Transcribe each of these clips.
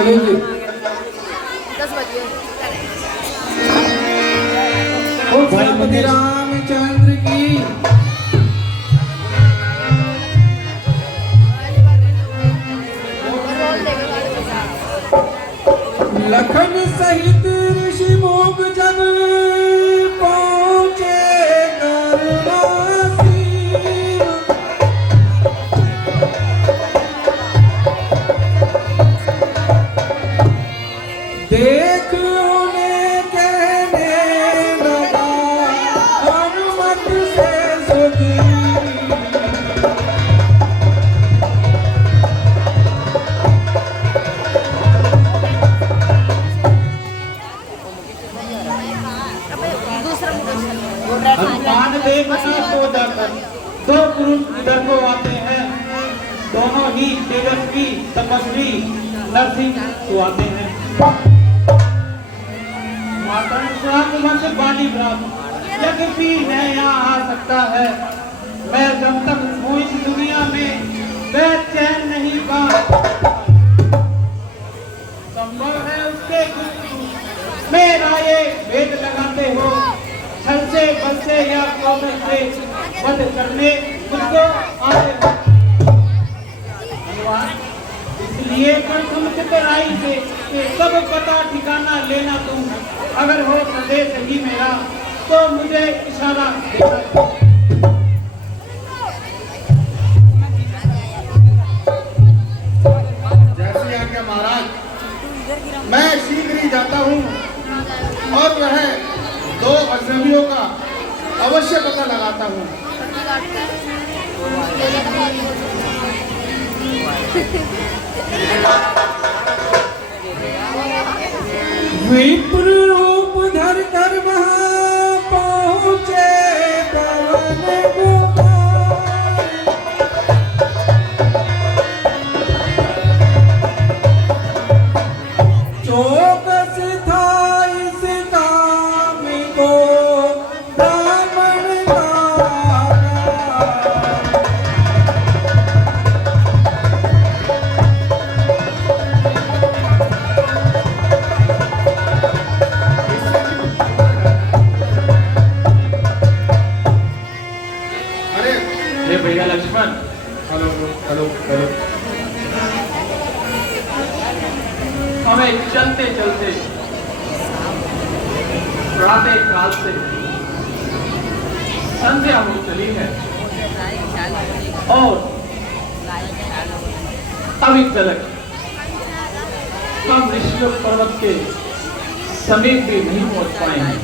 चलेंगे। 10 बजे श्रीमती रामचंद्र की। लखन सहित ऋषि मुख जब पहुंचे करवासी, देख उन्हें कहने लगा हनुमत से सुधी। हनुमान देवता को जाकर दो पुरुष इधर को आते हैं, दोनों ही तेजस्वी तपस्वी नरसिंह को आते हैं। माता से बाली ब्राह्मण यज्ञ भी मैं यहाँ आ सकता है। मैं जब तक हूँ इस दुनिया में मैं चैन नहीं पा संभव है उसके मेरा ये भेद लगाते हो, छल से बल से या क्रोध से वध करने मुझको आते हो। इसलिए पर तुम चितराई से सब पता ठिकाना लेना तुम, अगर हो संदेश ही मेरा तो मुझे इशारा देना। जैसे आज्ञा महाराज, मैं शीघ्र ही जाता हूँ और वह दो अजनबियों का अवश्य पता लगाता हूँ। विप्र रूप धर कर वहाँ पहुँचे पवन कुमार। चौकस था इस काम को ब्राह्मण का। अरे हे भैया लक्ष्मण, हेलो हेलो हेलो। हमें चलते चलते प्रातः काल से संध्या हो चली है और अभी तक हम ऋषियों पर्वत के समीप भी नहीं पहुंच पाए हैं।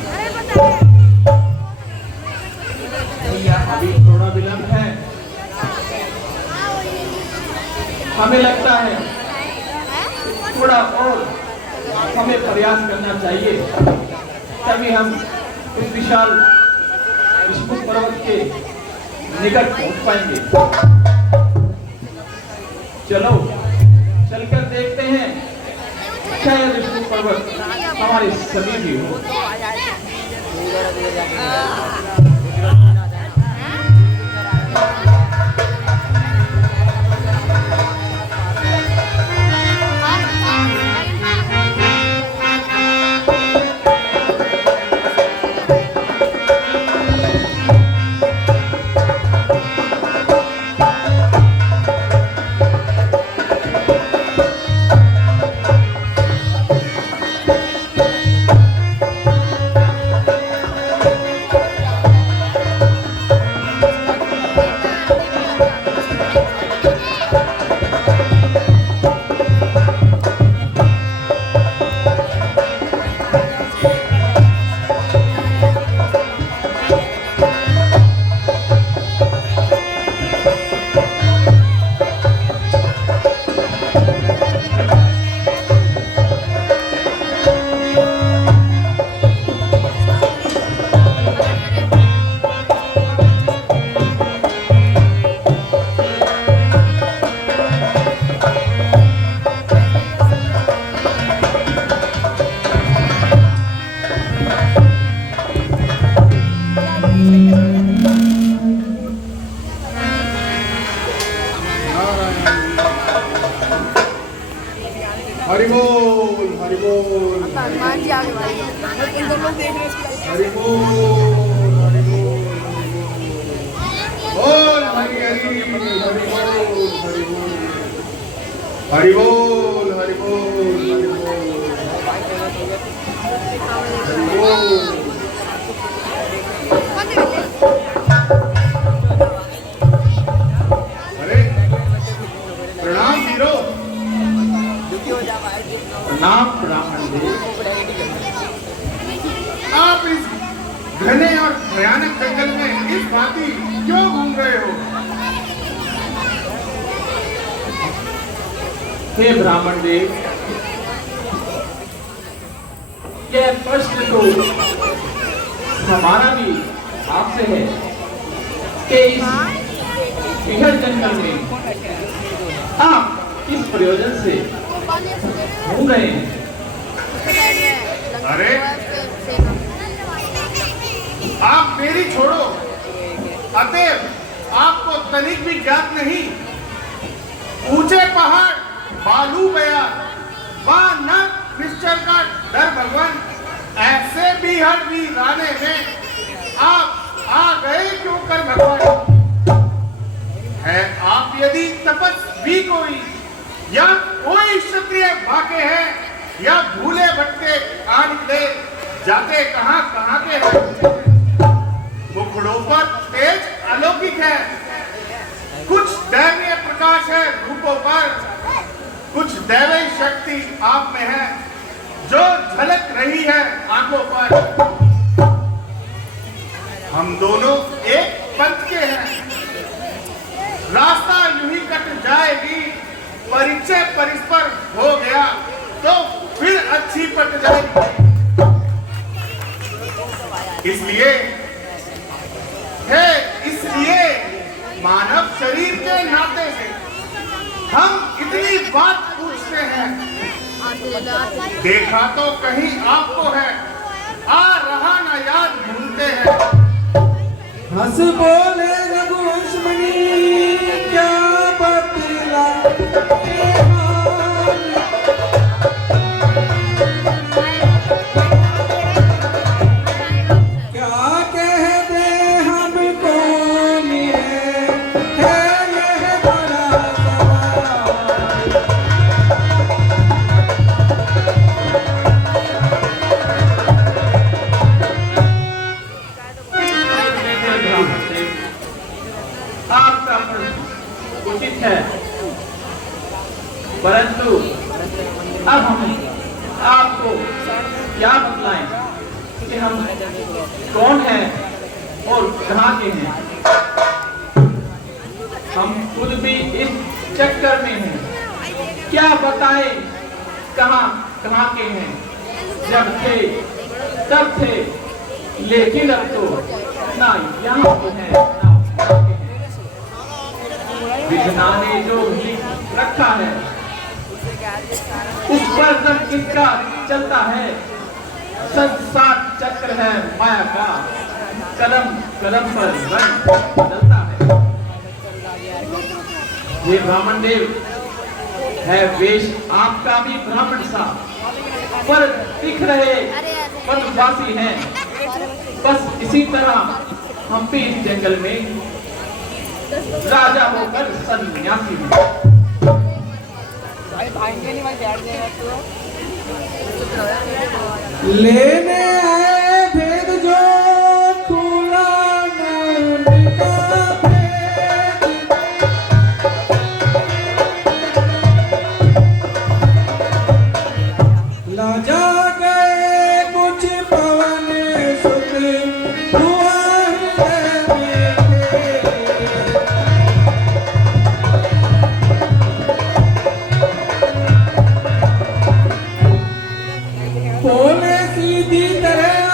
भैया अभी थोड़ा विलंब है, हमें लगता है थोड़ा और हमें प्रयास करना चाहिए, तभी हम इस विशाल विष्णु पर्वत के निकट पहुंच पाएंगे। चलो चलकर देखते हैं, शायद विष्णु पर्वत हमारे समीप ही हो। हरि बोल, हरि बोल, बोल हरि हरि, हरि बोल, हरि बोल, हरि बोल, हरि बोल, हरि बोल, हरि बोल। अरे प्रणाम वीरो, प्रणाम ब्राह्मण देव। आप इस घने और भयानक जंगल में इस भांति क्यों घूम रहे हो? हे ब्राह्मण देव, यह प्रश्न तो हमारा भी आपसे है कि इस बिहड़ जंगल में आप किस प्रयोजन से घूम रहे हैं? अरे आप मेरी छोड़ो, अतएव आपको तनिक भी ज्ञात नहीं। ऊंचे पहाड़, बालू बया, वहां न निश्चल का डर भगवान, ऐसे भी हर वीराने में आप आ गए क्यों कर भगवान? है आप यदि तपस्वी कोई या कोई क्षत्रिय भागे हैं या भूले भटके आ निकले, जाते कहां कहां के हैं। मुखड़ों पर तेज अलौकिक है, कुछ दैवीय प्रकाश है रूपों पर, कुछ दैवी शक्ति आप में है जो झलक रही है आंखों पर। हम दोनों एक पंथ के हैं, रास्ता यूं ही कट जाएगी, परिचय परिस्पर हो गया तो फिर अच्छी पट जाएगी। इसलिए मानव शरीर के नाते से हम इतनी बात पूछते हैं। देखा तो कहीं आपको है, आ रहा ना याद भूलते हैं। हंस बोले रघुवंश मणि क्या बतला क्या कह दे हमको लिए है यह बड़ा सवाल। आपका प्रश्न उचित है, परंतु अब हम आपको क्या बतलाएं कि हम कौन हैं और कहाँ के हैं। हम खुद भी इस चक्कर में हैं, क्या बताएं कहाँ कहाँ के हैं। जब थे तब थे, लेकिन अब तो ना यहाँ पे हैं ना वहाँ के हैं। विधना ने जो भी रखा है उस पर जब किसका चलता है। संसार चक्र है माया का, कदम कदम पर रंग बदलता है। ये ब्राह्मण देव है, वेश आपका भी ब्राह्मण सा, पर दिख रहे वनवासी हैं। बस इसी तरह हम भी इस जंगल में राजा होकर सन्यासी हैं। लेने आए भेद जो खुला न उनका भेद। लाजा गए कुछ पवन सुख हुआ है बोले सीधी तरह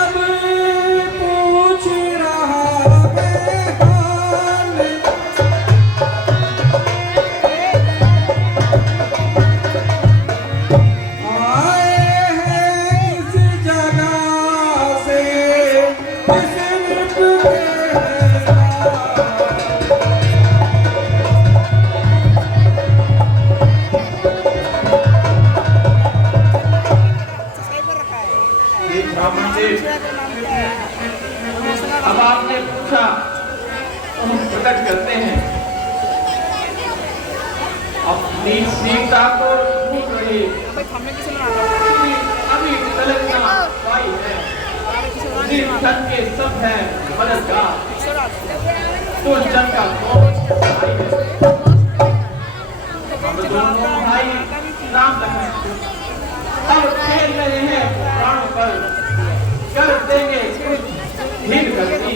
प्रकट करते हैं। अपनी सीता को ढूंढ रहे अभी तलकना भाई है, उसी तन के सब है मददगार, तो जन का कौन भाई है। हम दोनों भाई राम लखन अब खेल रहे हैं प्राणों पर, कर देंगे ढील करती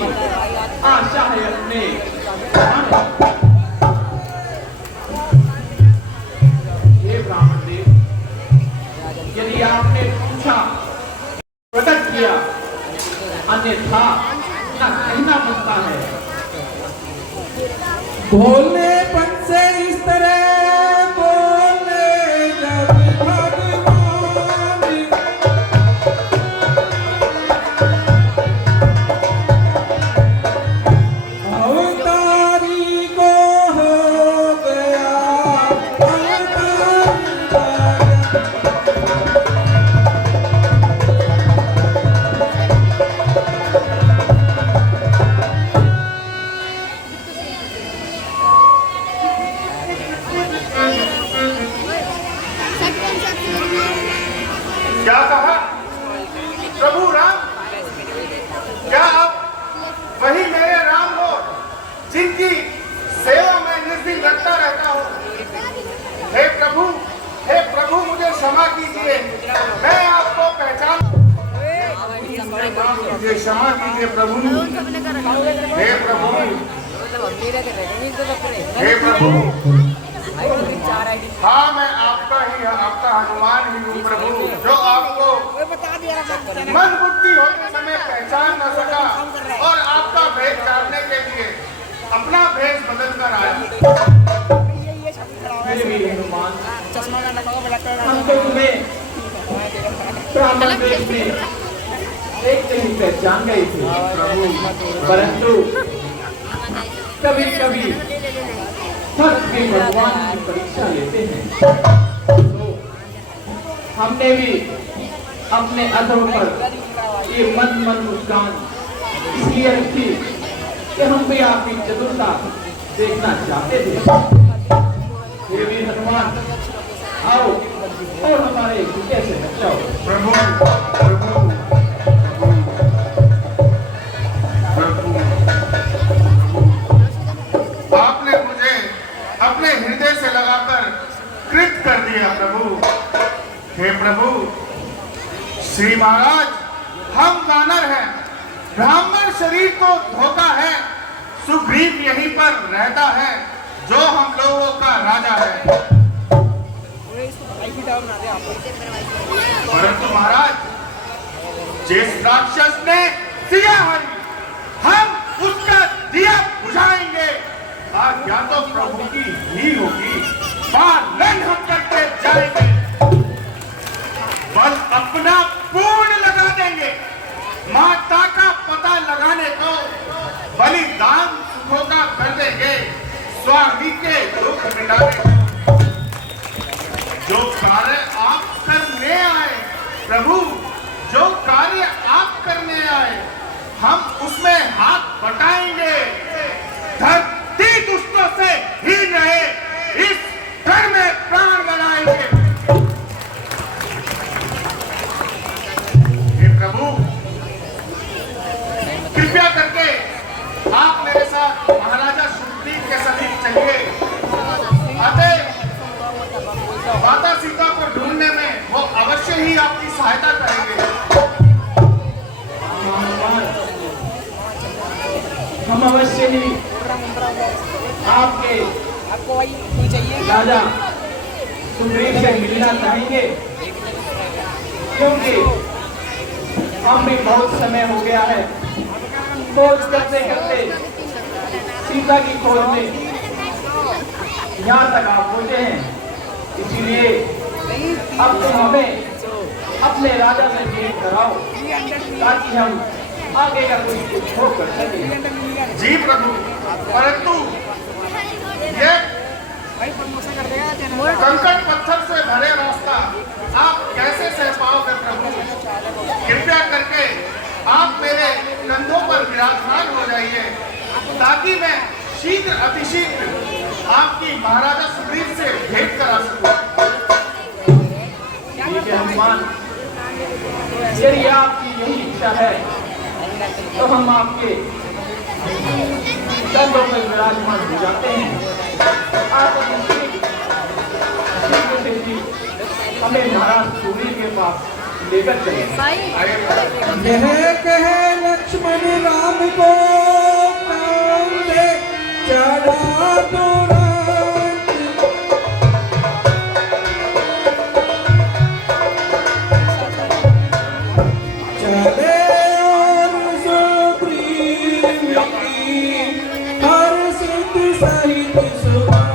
आशा है अपने ये ब्राह्मण देव, यदि आपने पूछा प्रकट किया, अन्यथा न कहना बनता है। बोलने पन से इस तरह बोले जब भगवान, अवतारी को हो गया अवतारी का। क्या कहा प्रभु राम? क्या आप वही मेरे राम हो जिनकी सेवा में निर्दिन लगता रहता हूँ? हे प्रभु मुझे क्षमा कीजिए, मैं आपको पहचान मुझे क्षमा कीजिए प्रभु। हे प्रभु, हे प्रभु, हाँ मैं आपका हनुमान ही हूँ प्रभु, जो आपको मन बुद्धि होते समय पहचान न सका और आपका भेष जानने के लिए अपना भेष बदल कर आया। फिर भी हनुमान, हम तो तुम्हें ब्राह्मण वेश में देखते ही पहचान गए थे प्रभु, परंतु कभी कभी भक्त भी भगवान की परीक्षा लेते हैं, तो हमने भी अपने अधरों पर ये मन मुस्कान इसलिए रखी कि हम भी आपकी चतुरता देखना चाहते थे। हे वीर हनुमान, आओ और हमारे हृदय से बचाओ। प्रभु प्रभु आपने मुझे अपने हृदय से लगाकर कृत कर दिया प्रभु। हे प्रभु, श्री महाराज, हम वानर हैं, ब्राह्मण शरीर तो धोखा है, सुग्रीव यहीं पर रहता है जो हम लोगों का राजा है। परंतु महाराज, जिस राक्षस ने दिया हरि, हम उसका दिया बुझाएंगे। आज्ञा तो प्रभु की ही होगी, पालन हम करते जाएंगे, बल अपना पूर्ण लगा देंगे। माता का पता लगाने को बलिदान सुखों का कर देंगे, स्वामी के दुख मिटाने को। जो कार्य आप करने आए प्रभु, जो कार्य आप करने आए, हम उसमें हाथ बटाएंगे। धरती दुष्टों से हीन रहे, इस घर में प्राण बनाएंगे। हे प्रभु, कृपया करके आप मेरे साथ महाराजा सुग्रीव के समीप चलिए। अतः माता सीता को ढूंढने में वो अवश्य ही आपकी सहायता करेंगे। हम अवश्य ही आपके राजा सुग्रीव से मिलना चाहेंगे, क्योंकि हम भी बहुत समय हो गया है खोज करते करते सीता की खोज में यहाँ तक आप पहुंचे हैं। इसीलिए अब तुम हमें अपने राजा से भेंट कराओ, ताकि हम आगे का कुछ छोड़ कर सकें। जी प्रभु, परंतु ये कंकड़ पत्थर से भरे रास्ता आप कैसे सह पाओगे प्रभु? कृपया करके आप मेरे कंधों पर विराजमान हो जाइए, ताकि मैं शीघ्र अतिशीघ्र आपकी महाराजा सुग्रीव से भेंट करा सकूं। ठीक है हनुमान, यदि आपकी यही इच्छा है तो हम आपके दंडों में विराजमान हो जाते हैं। आप हमें महाराज सुग्रीव के पास लेकर चले। यह कहे लक्ष्मण राम को प्राण दे चढ़ा तुरंत। चले और सुग्रीव की हर्षित सहित सुमन।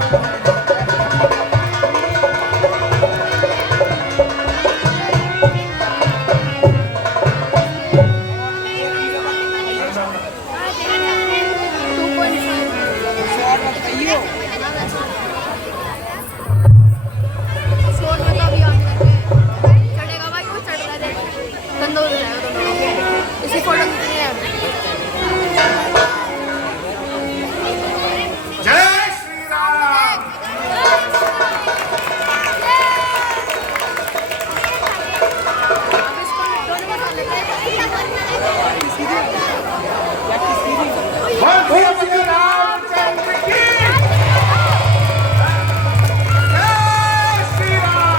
जय श्री राम। बोल श्री रामचंद्र की जय श्री राम।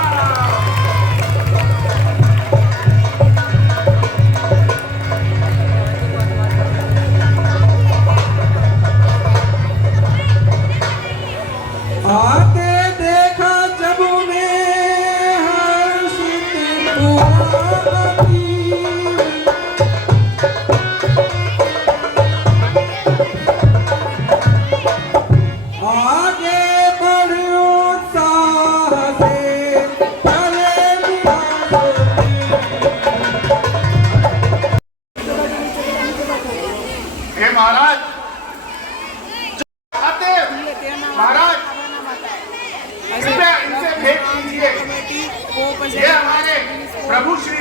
आके देखा जब उन्हें हर्षित हुआ अतीब। आगे बढ़ उत्साह से चले हे महाराज, आते महाराज कृपया इनसे भेंट कीजिए। ये हमारे प्रभु श्री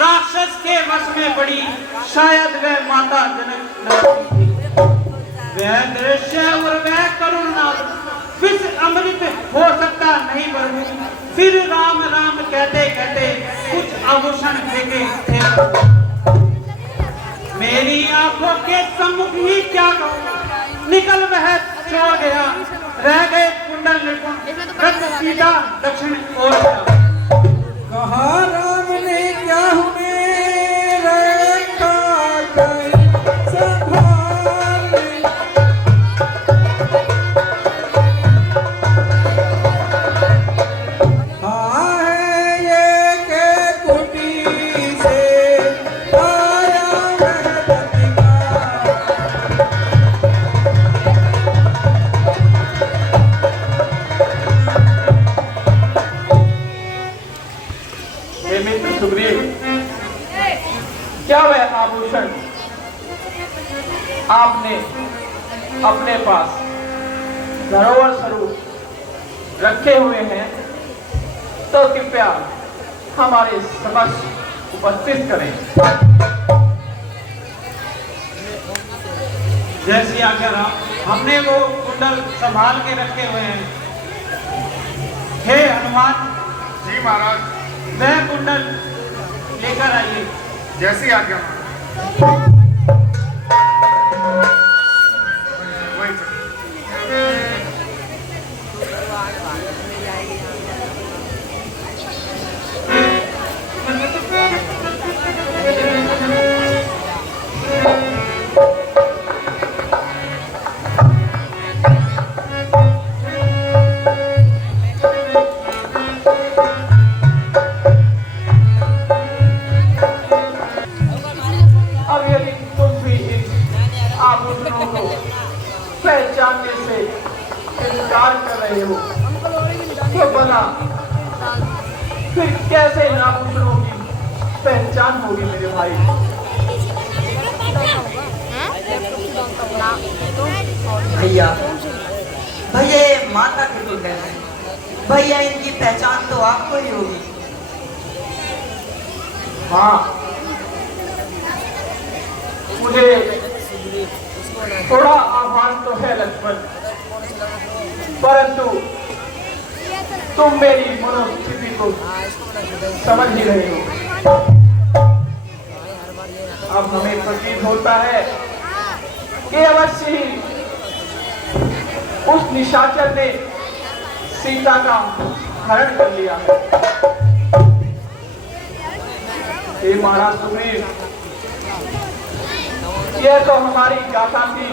राक्षस के वश में पड़ी शायद वह माता जनक नंदी थी। वह दृश्य और वह करुण नाद विष अमृत हो सकता नहीं प्रभु। फिर राम राम कहते कहते कुछ आभूषण फेंके थे। मेरी आंखों के सम्मुख ही क्या कहूं, निकल वह छोड़ गया। रह गए कुंडल निपुण रत्न सीधा दक्षिण ओर गया। कहा राम ने क्या हमें रखा कहीं संभाल। हाँ है ये के कुटी से आया महबती का। हे मित्र सुग्रीव, क्या वह आभूषण आपने अपने पास धरोहर स्वरूप रखे हुए हैं तो कृपया हमारे समक्ष उपस्थित करें। जैसी आज्ञा राम, हमने वो कुंडल संभाल के रखे हुए हैं। हे हनुमान, जी महाराज, वह कुंडल लेकर आइए। जैसी आज्ञा वही चलिए। अब यदि तुम भी इन आभूषणों को पहचानने से इनकार कर रहे हो तो भला फिर कैसे इन आभूषणों की पहचान होगी मेरे भाई? भैया भैया ये माता के कुंडल है। भैया इनकी पहचान तो आपको ही होगी। हाँ, मुझे थोड़ा आभास तो है लक्ष्मण, परंतु तुम मेरी मनोस्थिति को समझ ही रहे हो। अब हमें प्रतीत होता है कि अवश्य ही उस निशाचर ने सीता का हरण कर लिया है। हे महाराज सुग्रीव, यह तो हमारी गाथा थी।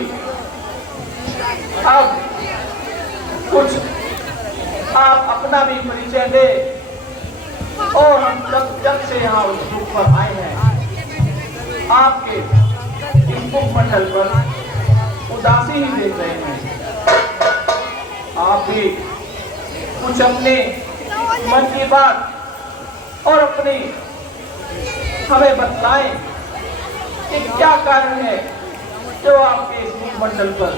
अब कुछ आप अपना भी परिचय दे, और हम जब से यहाँ उस रूप पर आए हैं, आपके इस मुखमंडल पर उदासी ही देख रहे हैं। आप भी कुछ अपने मन की बात और अपनी हमें बतलाएं कि क्या कारण है जो आपके इस मुखमंडल पर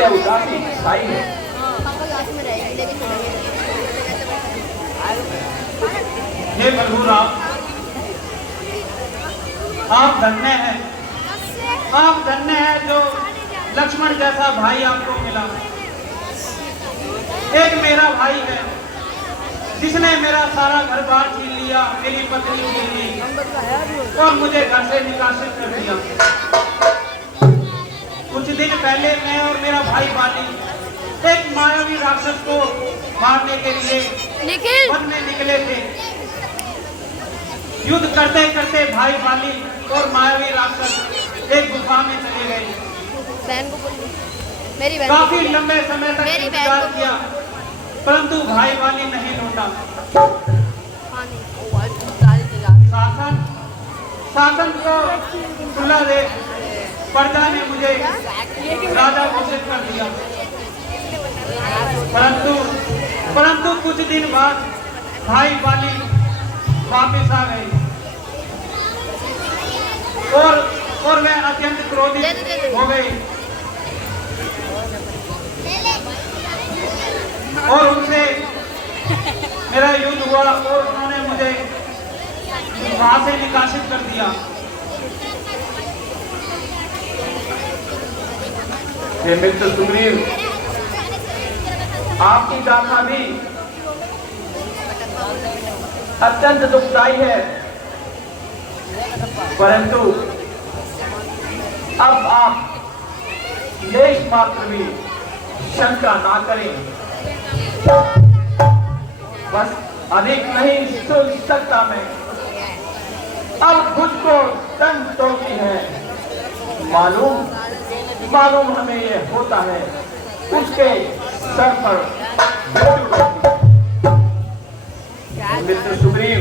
यह उदासी छाई है। हे प्रभुराम, आप धन्य हैं, आप धन्य हैं जो लक्ष्मण जैसा भाई आपको मिला। एक मेरा भाई है जिसने मेरा सारा घर बार छीन लिया, मेरी पत्नी छीन ली और मुझे घर से निकासित कर दिया। कुछ दिन पहले मैं और मेरा भाई बाली एक मायावी राक्षस को मारने के लिए वन में निकले थे। युद्ध करते करते भाई बाली और मायावी राक्षस एक गुफा में चले गए। बहन को बोलिए, मेरी बहन काफी लंबे समय तक मेरी बहन इंतजार को किया, परंतु भाई वाली नहीं लौटा। शासन शासन को सुलह दे प्रजा ने मुझे राजा घोषित कर दिया। परंतु कुछ दिन बाद भाई वाली वापिस आ गई और वह अत्यंत क्रोधित हो गई और उनसे मेरा युद्ध हुआ और उन्होंने मुझे वहां से निकासित कर दिया। हे मित्र सुग्रीव, आपकी गाथा भी अत्यंत दुखदायी है, परंतु अब आप लेश मात्र भी शंका ना करें। बस अधिक नहीं सुन सकता मैं, अब मुझको दंड तोड़ती है। मालूम हमें ये होता है उसके सर पर मित्र सुग्रीव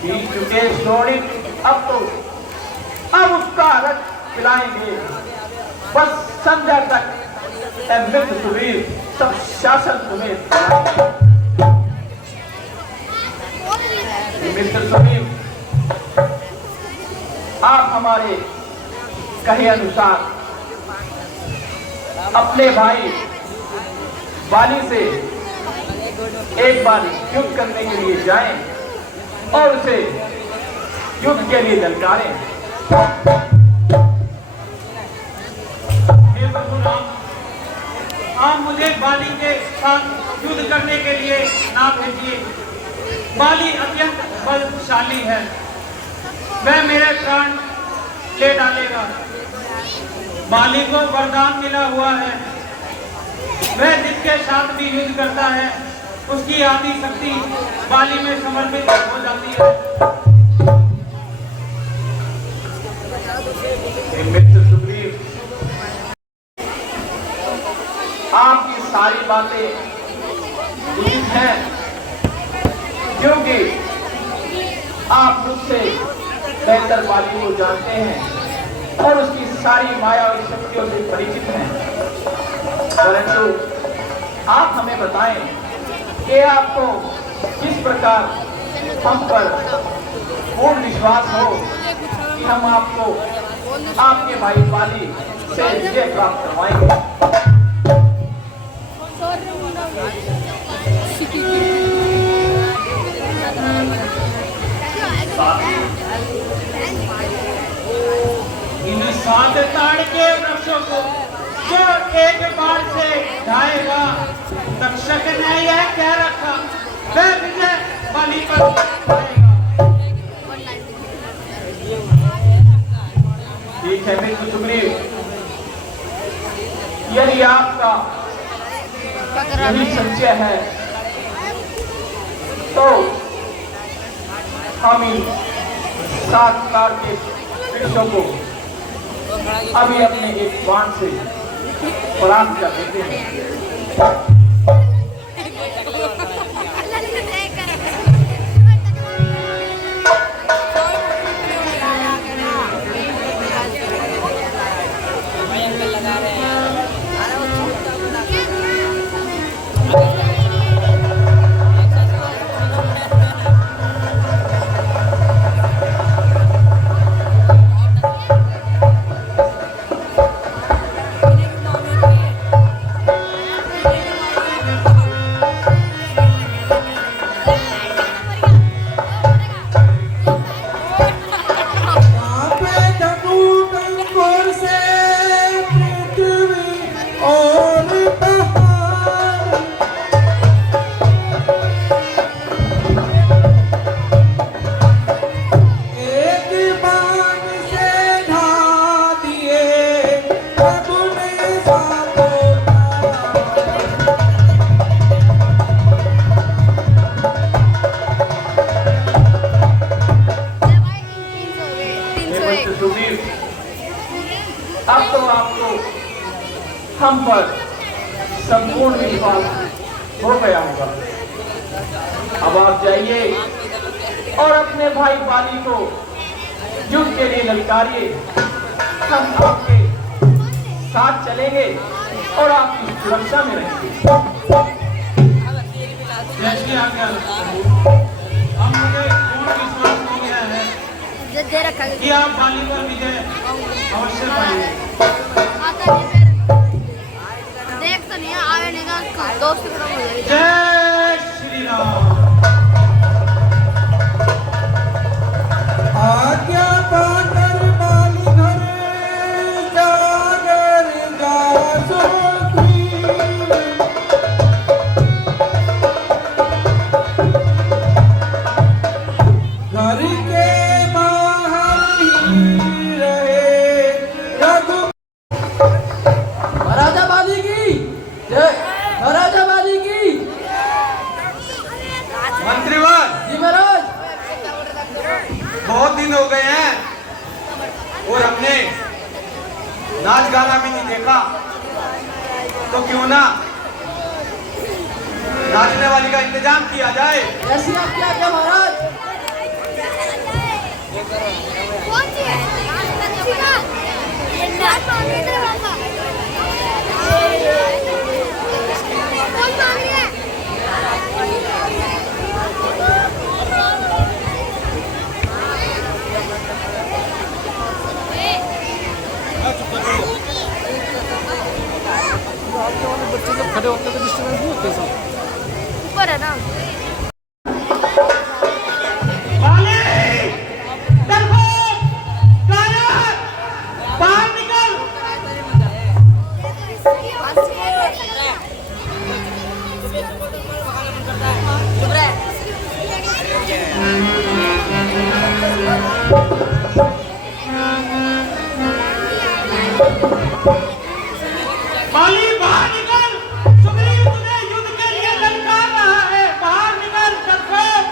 पी चुके शोणित, अब उसका रक्त पिलाएंगे। बस संध्या तक मित्र सुग्रीव सब शासन तुम्हें मित्र सुग्रीव, आप हमारे कहे अनुसार अपने भाई बाली से एक बार युद्ध करने के लिए जाएं और उसे युद्ध के लिए ललकारें। हे प्रभुराम, आप मुझे बाली के साथ युद्ध करने के लिए ना भेजिए। बाली अत्यंत बलशाली है, वह मेरे प्राण ले डालेगा। बाली को वरदान मिला हुआ है, वह जिसके साथ भी युद्ध करता है उसकी आदि शक्ति बाली में समर्पित हो जाती है। मित्र सुग्रीव, आपकी सारी बातें ठीक हैं, क्योंकि आप मुझसे बेहतर बाली को जानते हैं और उसकी सारी माया और शक्तियों से परिचित हैं। परंतु आप हमें बताएं कि आपको किस प्रकार हम पर पूर्ण विश्वास हो कि हम आपको आपके भाई बाली से विजय प्राप्त करवाएंगे। इन सात ताड़ के वृक्षों को जो एक बार से ढाएगा, तक्षक ने यह कह रखा, वह विजय बलि पर पाएगा। ठीक है मित्र सुग्रीव, यदि आपका यही संचय है तो हम इन 7 ताड़ के वृक्षों को अभी अपने एक बाण से परास्त कर देते हैं। अब तो आपको हम पर संपूर्ण विश्वास हो गया होगा। अब आप जाइए और अपने भाई बाली को युद्ध के लिए ललकारिए। हम आपके साथ चलेंगे और आपकी सुरक्षा में रहेंगे। जैसी आज्ञा। अब मुझे पूर्ण विश्वास हो गया है कि आप बाली पर विजय अवश्य पाएंगे। देख तो नहीं आवे नहीं का दोस्त खत्म हो जाएगी। जय श्री राम। आज्ञा पाकर बाली घर जागर जासो घर के बाहर ही रहे रघु। महाराजा बाली की जय, महाराजा बाली की। मंत्रीवर जी महाराज। बहुत दिन हो गए हैं और हमने नाच गाना भी नहीं देखा, तो क्यों ना नाचने वाली का इंतजाम किया जाए। ऐसी आपकी आज्ञा महाराज। कौन सी है? ये नाच पानी है बाबा। कौन पानी है? ऊपर है ना। बाली, डरपोक, कायर, बाहर निकल। बाली बाहर निकल। सुग्रीव तुझे युद्ध के लिए ललकार रहा है। बाहर निकल डरपोक।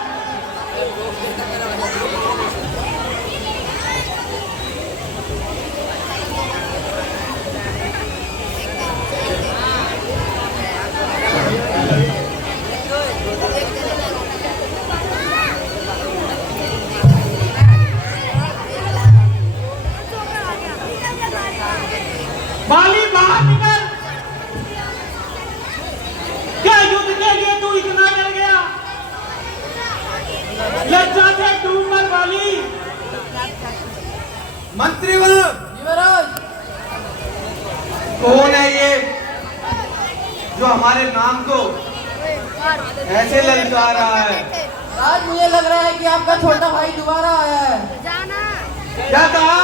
बाली बाहर निकल। क्या युद्ध के लिए तू इतना डर गया? लज्जा से डूब मर बाली। मंत्रीवर जी महाराज। कौन है ये जो हमारे नाम को ऐसे ललकार रहा है? आज मुझे लग रहा है कि आपका छोटा भाई दोबारा आया है। जाना। क्या कहा?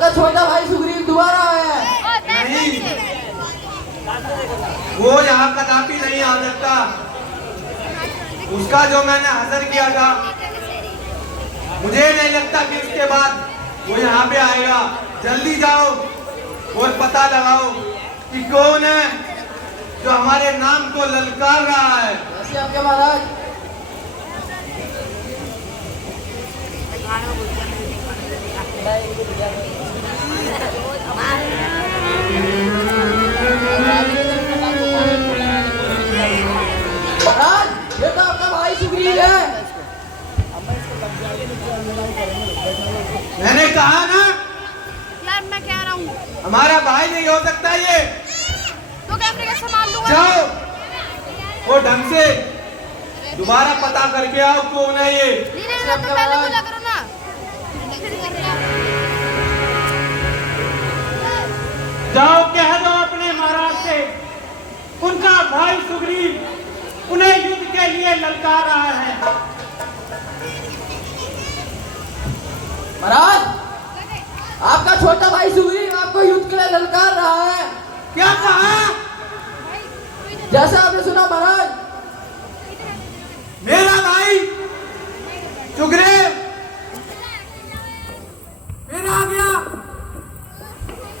आपका छोटा भाई सुग्रीव दोबारा आया है। नहीं, वो यहाँ कदापि नहीं आ सकता। उसका जो मैंने हजर किया था, मुझे नहीं लगता कि उसके बाद वो यहाँ पे आएगा। जल्दी जाओ और पता लगाओ कि कौन है जो हमारे नाम को ललकार रहा है। वैसे आपके महाराज। महाराज, ये तो आपका भाई सुग्रीव है। मैंने कहा ना, यार मैं कह रहा हूँ हमारा भाई नहीं हो सकता ये। तो कैमरे का सामान लूंगा। जाओ और ढंग से दोबारा पता करके आओ कौन है ये। नहीं तो पहले बोला करो ना। जाओ कह दो अपने महाराज से, उनका भाई सुग्रीव उन्हें युद्ध के लिए ललकार रहा है। महाराज, आपका छोटा भाई सुग्रीव आपको युद्ध के लिए ललकार रहा है। क्या कहा? जैसा आपने सुना महाराज। मेरा भाई सुग्रीव फिर आ गया।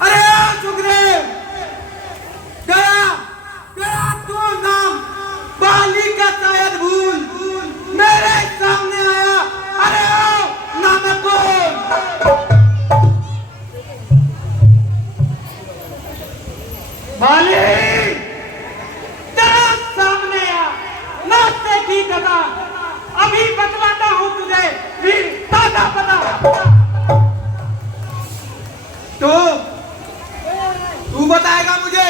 अरे सुग्रीव, गया गया तू नाम बाली का शायद भूल मेरे सामने आया। अरे नाम है कौन? बाली, तेरे सामने आ, नाश्ते की गदा। अभी बतलाता हूँ तुझे वीर ताजा पता। तू बताएगा मुझे?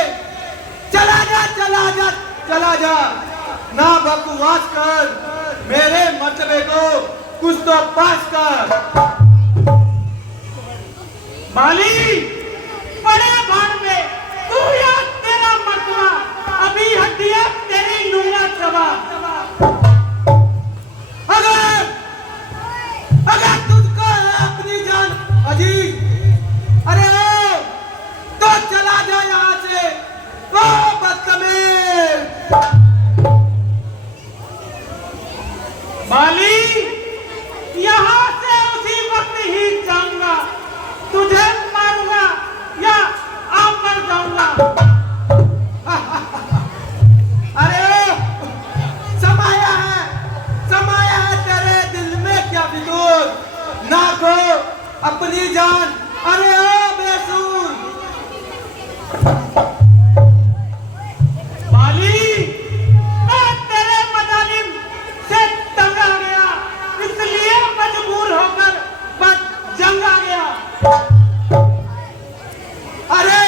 चला जा चला जा चला जा, ना बकवास कर, मेरे मर्तबे को कुछ तो पास कर। बाली, बड़े भाड़ में तू या तेरा मर्तबा, अभी हड्डियां तेरी लूंगा चबा। अगर अगर तुझको है अपनी जान अजीज, अरे तो चला जा यहाँ से, ओ बदतमीज। बाली, यहाँ से उसी वक्त ही जाऊंगा, तुझे मारूंगा या आप मर जाऊंगा। अरे समाया है तेरे दिल में क्या फितूर, ना को अपनी जान। अरे ओ बेसूर। बाली, मैं तेरे मजालिम से तंग आ गया, इसलिए मजबूर होकर बस जंग आ गया। अरे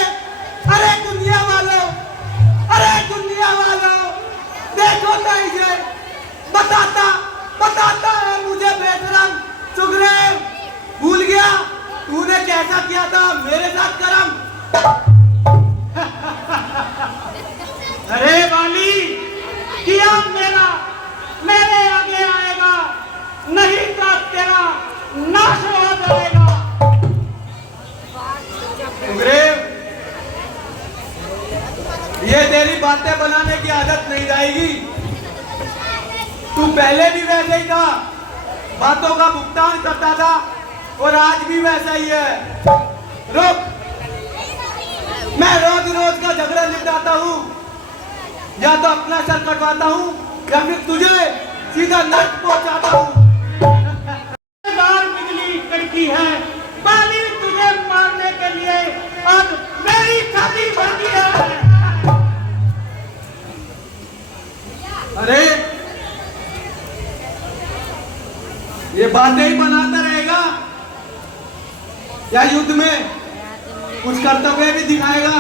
अरे दुनिया वालों, अरे दुनिया वालों, देखो तो इसे बताता है मुझे बेशरम सुग्रीव। भूल गया तूने कैसा किया था मेरे साथ करम। अरे बाली, किया मेरा मेरे आगे आएगा, नहीं तो तेरा नाश हो जाएगा। सुग्रीव, ये तेरी बातें बनाने की आदत नहीं जाएगी। तू पहले भी वैसे ही था, बातों का भुगतान करता था और आज भी वैसा ही है। रुक, मैं रोज रोज का झगड़ा निपटाता हूँ, या तो अपना सर कटवाता हूँ या फिर तुझे सीधा नर्क पहुंचाता हूँ। बार बिजली कड़की है, बाली तुझे मारने के लिए अब मेरी छाती भर दिया है। अरे ये बातें ही बनाता रहेगा या युद्ध में कुछ कर्तव्य भी दिखाएगा?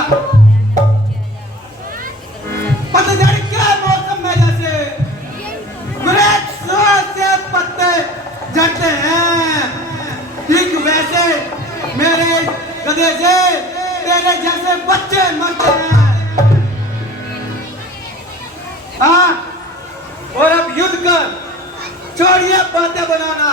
पतझड़ के मौसम में जैसे वृक्षों से पत्ते झड़ते हैं, ठीक वैसे मेरे गधे से तेरे जैसे बच्चे मरते हैं। हाँ, और अब युद्ध कर, छोड़िए बातें बनाना।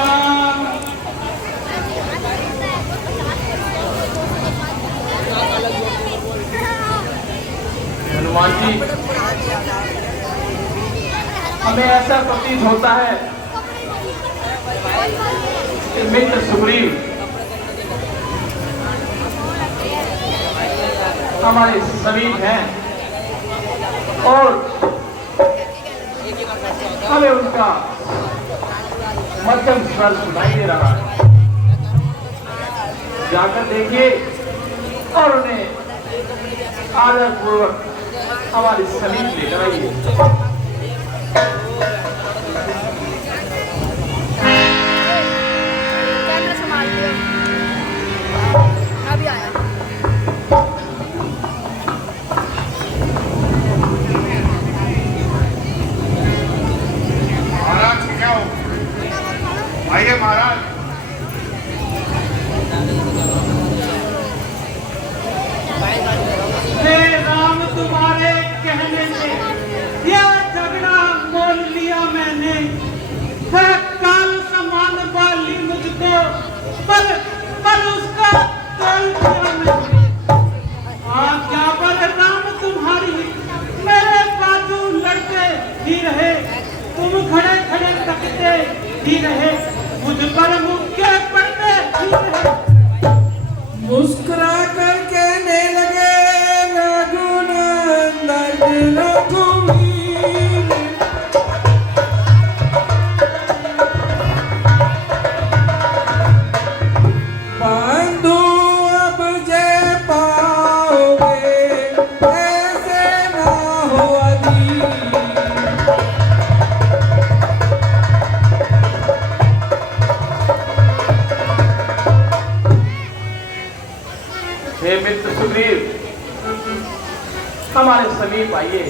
राम। हनुमान जी, हमें ऐसा प्रतीत होता है कि मित्र सुग्रीव हमारे समीप हैं और हमें उनका मध्यम स्वर सुनाई दे रहा है। जाकर देखिए और उन्हें आदरपूर्वक हमारे समीप लेकर आइए। कैमरा संभाल लियो। अभी आया। महाराज क्या हो? आइए महाराज। हे राम, तुम्हारे कहने से यह झगड़ा मोल लिया मैंने। है काल समान बाली मुझको, पर उसका तोल दिया मैंने। आज्ञा पर राम तुम्हारी, मेरे बाजू लड़ते ही रहे, तुम खड़े खड़े तकते ही रहे, मुझ पर मुक्के पड़ते ही रहे। मुस्कुरा कर कहने लगे रघुनंदन रघुवीर, बंधु अब जय पाओगे, ऐसे ना हो अधीर। हे मित्र सुग्रीव, हमारे समीप आइए।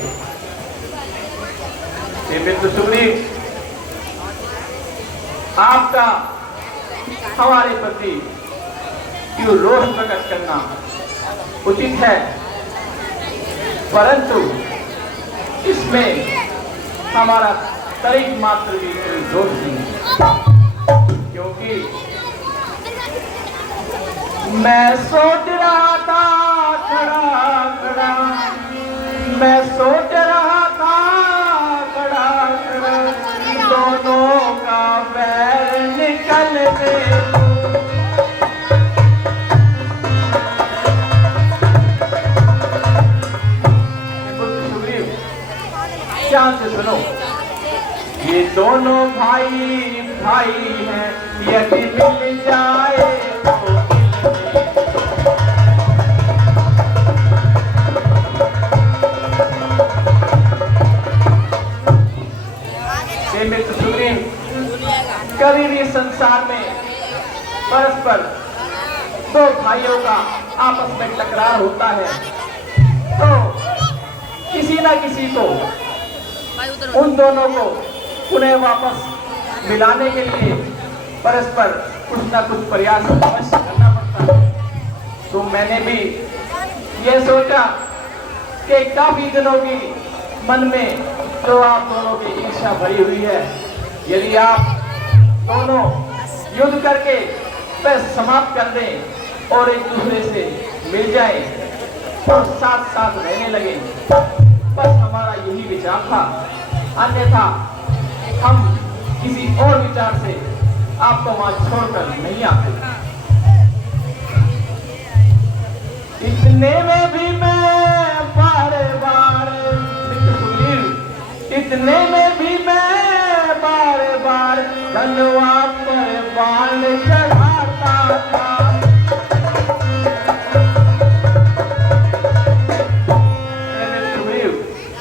हे मित्र सुग्रीव, आपका हमारे प्रति क्यों रोष प्रकट करना उचित है, परंतु इसमें हमारा तरीक मात्र भी कोई दोष नहीं, क्योंकि मैं सोच रहा था खड़ा खड़ा, मैं सोच रहा था खड़ा खड़ा, दोनों का बैर निकल गए। सुग्रीव, ध्यान से सुनो, ये दोनों भाई भाई हैं, यदि मिल जाए तो मित्र सुग्रीव, कभी भी संसार में परस्पर दो भाइयों का आपस में टकरार होता है तो किसी न किसी को उन दोनों को उन्हें वापस मिलाने के लिए परस्पर कुछ न कुछ प्रयास अवश्य करना पड़ता है। तो मैंने भी यह सोचा कि काफी दिनों की मन में जो आप दोनों की ईर्ष्या भरी हुई है, यदि आप दोनों युद्ध करके वह समाप्त कर दें और एक दूसरे से मिल जाएं और साथ साथ रहने लगे, बस हमारा यही विचार था। अन्यथा हम किसी और विचार से आपको वहां छोड़कर नहीं आते। इतने में भी मैं बार बार, इतने में भी मैं बार बार धनवा पर बाण चढ़ाता था।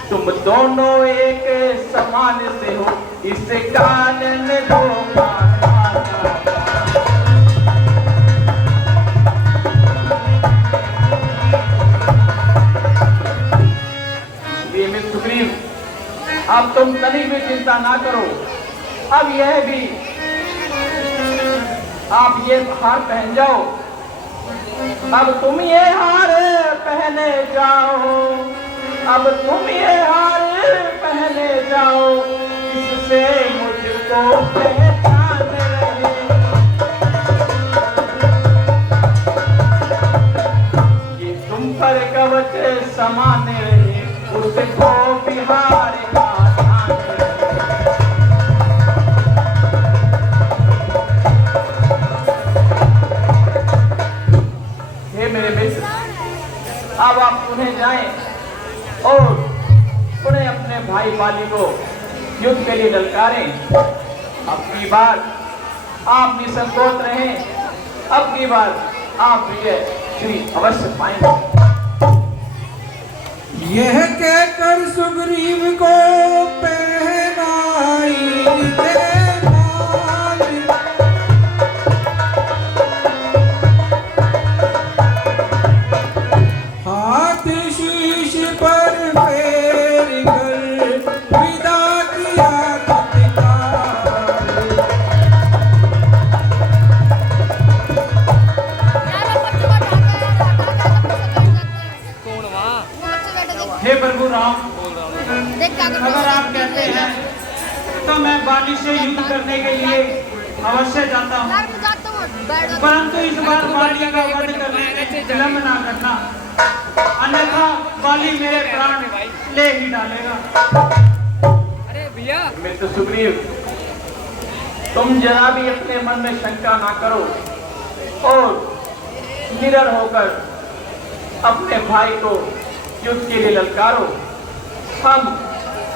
तुम दोनों एक समान से हो, इस कारण दो बाण आता था। सुग्रीव, अब तुम तनिक भी चिंता ना करो। अब यह भी आप ये हार पहन जाओ, अब तुम ये हार पहने जाओ, अब तुम ये हार पहने जाओ, इससे मुझको पहचान रहे। जाएं और उन्हें अपने भाई बाली को युद्ध के लिए ललकारें। अब की बार आप निसंकोच रहें, अब की बार आप विजय श्री अवश्य पाएंगे। यह कहकर सुग्रीव को पहनाई दे माल, हाथ शीश पर फेर कर विदा किया तत्काल। हे प्रभु राम, देख क्या करते अगर आप कहते हैं तो मैं बाली से युद्ध करने के लिए अवश्य जाता हूँ, यार मैं जाता हूँ बैठ जाता परंतु इस बार बाली का वध करने में विलंब ना करना, अन्यथा बाली मेरे प्राण ले ही डालेगा। मित्र सुग्रीव, तुम जरा भी अपने मन में शंका ना करो और निडर होकर अपने भाई को युद्ध के लिए ललकारो। हम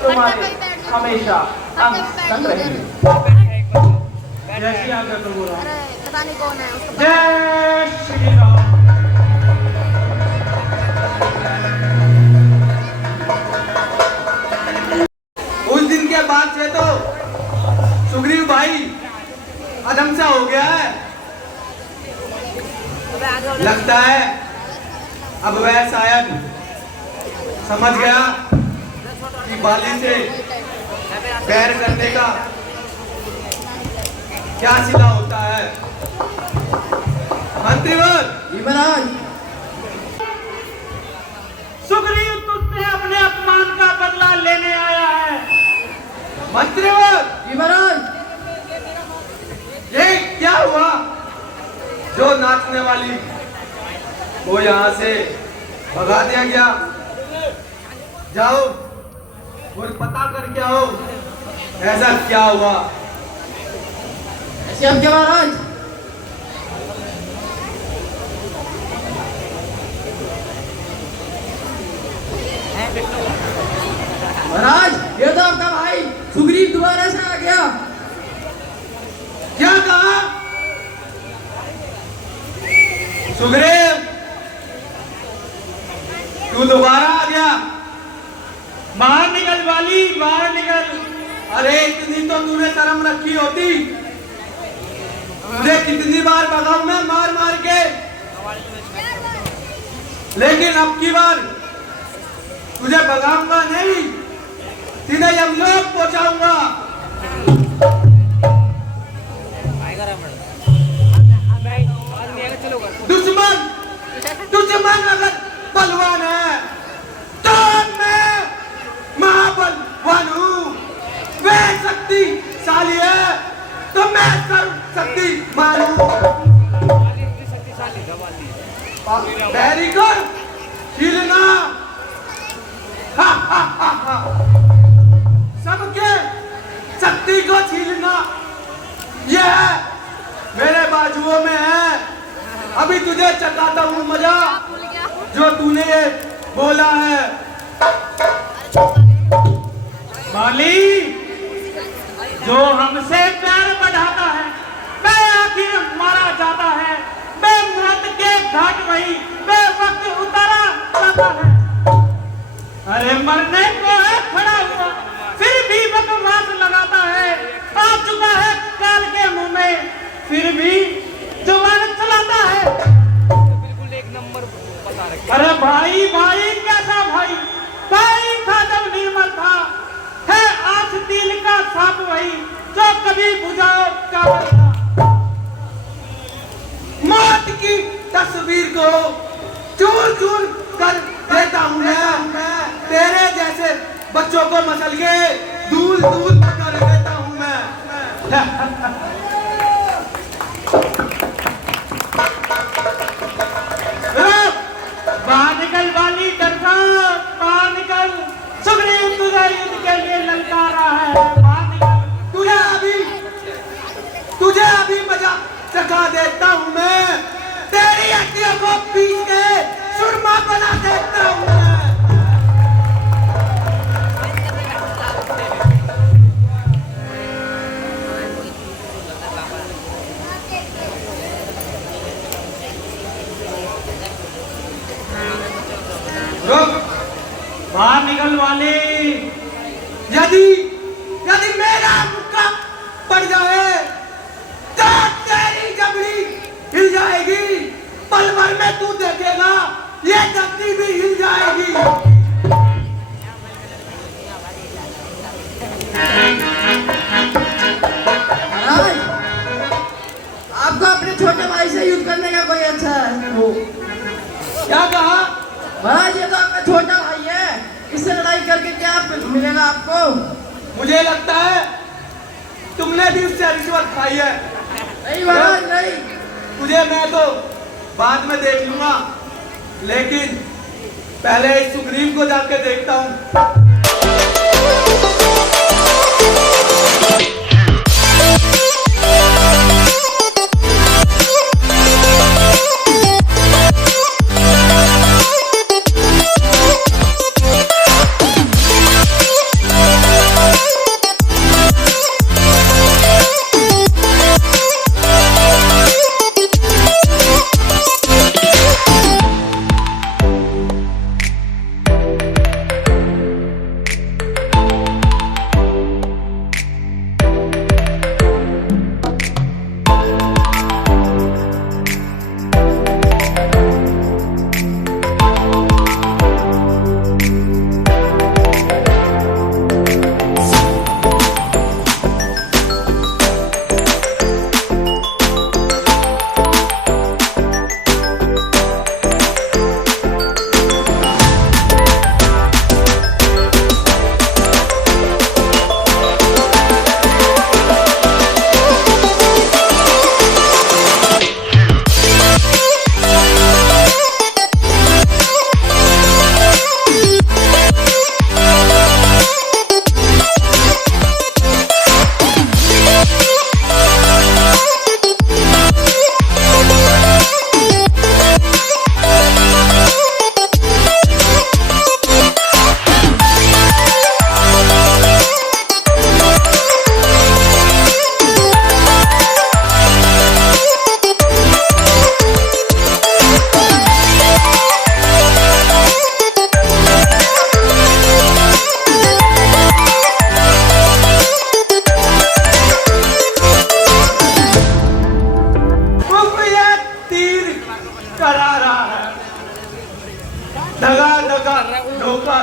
तुम्हारे हमेशा अंग संग रहेंगे। जैसी आज्ञा प्रभु राम। अरे पता नहीं कौन है उसको जय श्री राम। उस दिन के बाद से तो सुग्रीव भाई अधम सा हो गया है। लगता है अब वह शायद समझ गया कि बाली से बैर करने का क्या सिला होता है। मंत्रीवर, युवराज, सुग्रीव तुझसे अपने अपमान का बदला लेने आया है। मंत्रीवर, युवराज, ये क्या हुआ? जो नाचने वाली वो यहाँ से भगा दिया गया। जाओ और पता करके आओ ऐसा क्या हुआ। श्याम के महाराज, महाराज ये तो आपका भाई सुग्रीव दोबारा से आ गया। क्या कहा? सुग्रीव, तू दोबारा आ गया? बाहर निकल बाली, बाहर निकल। अरे इतनी तो तूने शर्म रखी होती। तुझे कितनी बार भगाऊं मैं मार मार के, लेकिन अब की बार तुझे भगाऊंगा नहीं, सीधे यमलोक पहुंचाऊंगा। दुश्मन दुश्मन अगर बलवान है तो मैं महाबलवान हूँ। वे शक्तिशाली है तो मैं सर्वशक्तिमान हूँ। वेरी गुड, हिलना। सबके शक्ति को छीलना यह मेरे बाजुओं में है। अभी तुझे चखाता हूँ मजा जो तूने ये बोला है। बाली, जो हमसे प्यार बढ़ाता है वह आखिर मारा जाता है। वह मौत के घाट वही वह वक्त उतारा जाता है। अरे मरने को है खड़ा हुआ, फिर भी बकवास लगाता है। आ चुका है काल के मुंह में, फिर भी जुबान चलाता है। बिल्कुल एक नंबर बता रखे। अरे भाई भाई कैसा भाई? भाई था जब निर्मल था, है आज दिल का साप वही जो कभी बुझाओ काबल था। मौत की तस्वीर को चूर चूर कर देता हूँ मैं। तेरे जैसे बच्चों को मसल के दूल दूल कर देता हूँ मैं। बाहर निकल बाली, डरता बाहर निकल। सुग्रीव तुझे युद्ध के लिए ललकार रहा है, बाहर निकल। तुझे अभी मजा चखा देता हूँ मैं। तेरी हड्डियों को पीस के सुरमा बना देखता हूँ मैं। रुक, बाहर निकल वाली। यदि यदि मेरा मुक्का पड़ जाए तो तेरी जबड़ी हिल जाएगी। पल भर में तू देखेगा ये धरती भी हिल जाएगी। महाराज, आपको अपने छोटे भाई से युद्ध करने का कोई अच्छा है? क्या कहा? महाराज, ये तो आपका छोटा भाई है, इससे लड़ाई करके क्या मिलेगा आपको? मुझे लगता है तुमने भी उससे रिश्वत खाई है। नहीं महाराज, नहीं। तुझे मैं तो बाद में देख लूंगा, लेकिन पहले इस सुग्रीव को जाके देखता हूँ।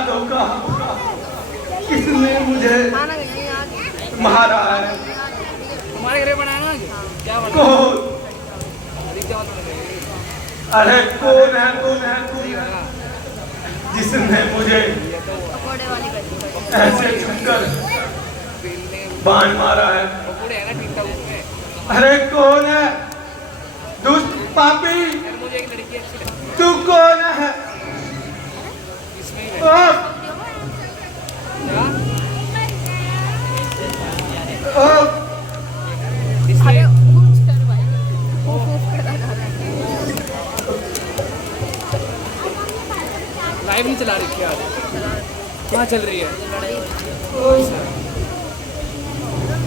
धोखा किसने मुझे मारा है? हमारे घर बनाना क्या कौन? अरे कौन है जिसने मुझे ऐसे छक्कर बाण मारा है? अरे कौन है दुष्ट पापी? तू कौन है? लाइव नहीं चला रही क्या? कहाँ चल रही है?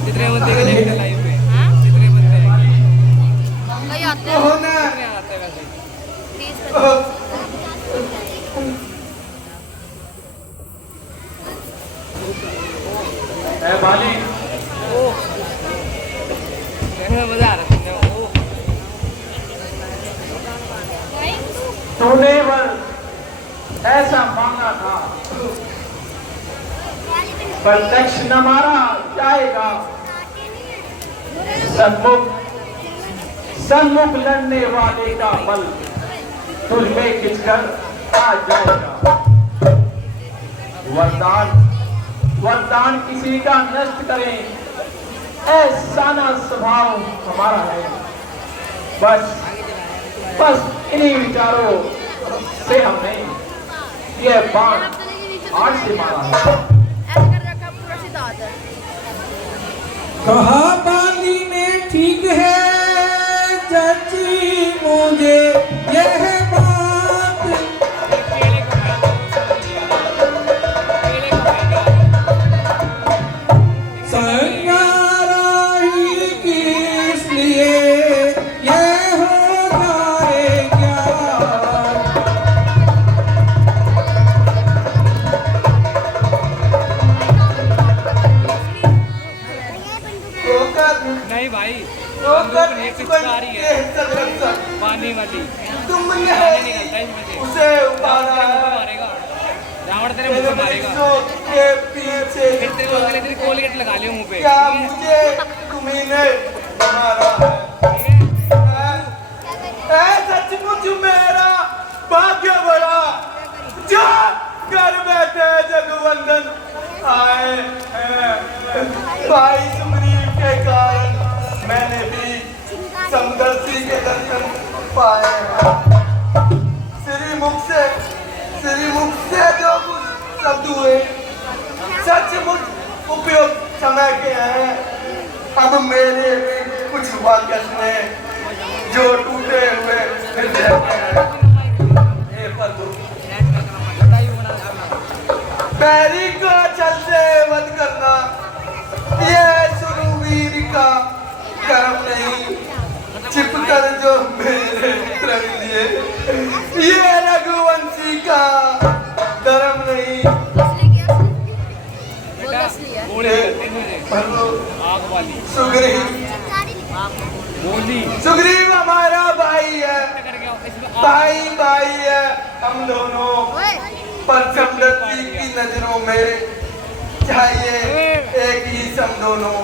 जितने बंदे का देखते लाइव में, जितने बंदे आते हैं वैसे। बाली मजा आ रहा है। तूने ऐसा मांगा था, प्रत्यक्ष न मारा जाएगा, सन्मुख लड़ने वाले का बल तुझ में खिंचकर आ जाएगा। वरदान किसी का नष्ट करें, ऐसा ना स्वभाव हमारा है। बस इन्हीं विचारों से हमने ये बाण आज से मारा है। कहा बाली ने ठीक है, जची मुझे यह बात होकर एक जीवन पिचकारी के है संरक्षक पानी वाली तुमने पानी निकलता है इसमें से उसे उबारा रावण है मारेगा रावण तेरे मुंह तेरे पे मारेगा वृक्षों के पीछे फिर तेरे को अगले दिन कोलगेट लगा लियो मुंह पे क्या ठीक है? मुझे तुम्ही ने मारा है ऐ सचमुच मेरा भाग्य बड़ा जो घर बैठे जगवंदन आए हैं भाई सुग्रीव के कारण मैंने भी समदर्शी के दर्शन पाए हैं श्रीमुख से जो कुछ शब्द हुए सचमुच उपयोग समय के हैं अब मेरे भी कुछ वाक्य सुने जो टूटे हुए हृदय के हैं हे प्रभु बैरी को छल से वध करना ये सुरवीर का कर्म नहीं छिपकर जो मेरे रंग लिए ये रघुवंशी का धर्म नहीं गोली करते मुझे प्रभु आग वाली सुग्रीव हमारा भाई है भाई है हम दोनों पर समदर्शी की नजरों में चाहिए एक ही सम दोनों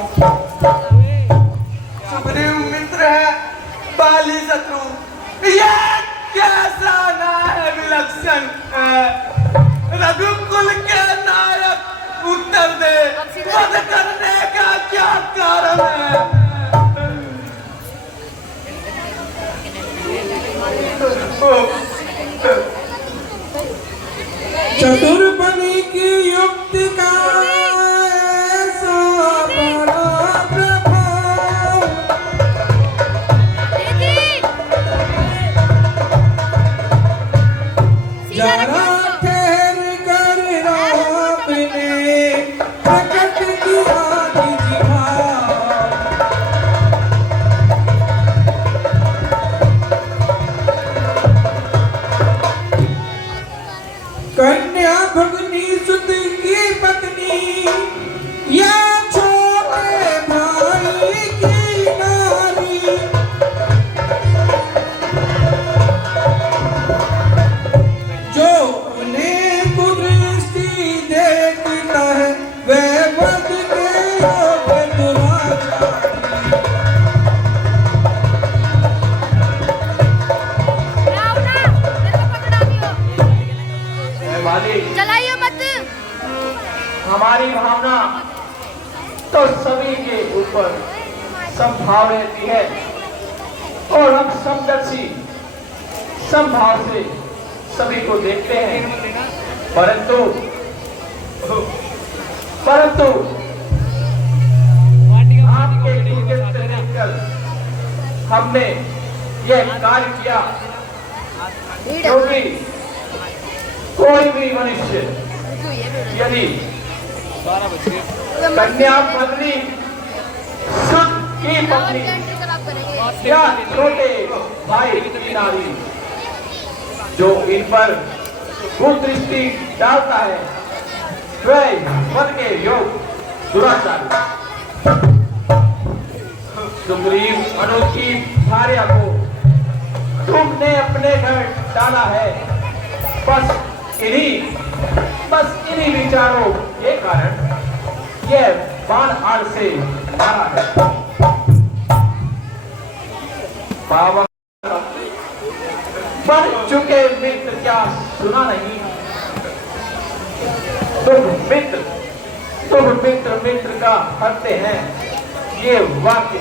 सुग्रीव मित्र है बाली शत्रु ये कैसा ना है विलक्षण रघुकुल के नायक उत्तर दे वध करने का क्या कारण है चतुर बलि की युक्ति का ऐसा बड़ा प्रभाव जरा ठहर कर आपने प्रकट किया निज भाव कन्या भगनी सुत की पत्नी या छोटे भाई की नारी जो उन्हें कुदृष्टि देखता है वह वध के योग दुराचारी मालिक चलाइए मत हमारी भावना तो सभी के ऊपर संभाव रहती है और हम समदर्शी संभाव से सभी को देखते हैं परंतु आपके कुकृत्य देखकर हमने यह कार्य किया क्योंकि कोई भी मनुष्य यदि 12 बज गए कन्या पत्नी सुत की पत्नी या छोटे भाई की नारी जो इन पर कुदृष्टि डालता है वह वध के योग दुराचारी सुग्रीव अनोखी भार्या को तुमने अपने घर डाला है बस इन्हीं विचारों के कारण यह बाण आड़ से मारा है बाबा बढ़ चुके मित्र क्या सुना नहीं तुम मित्र का हरते हैं ये वाक्य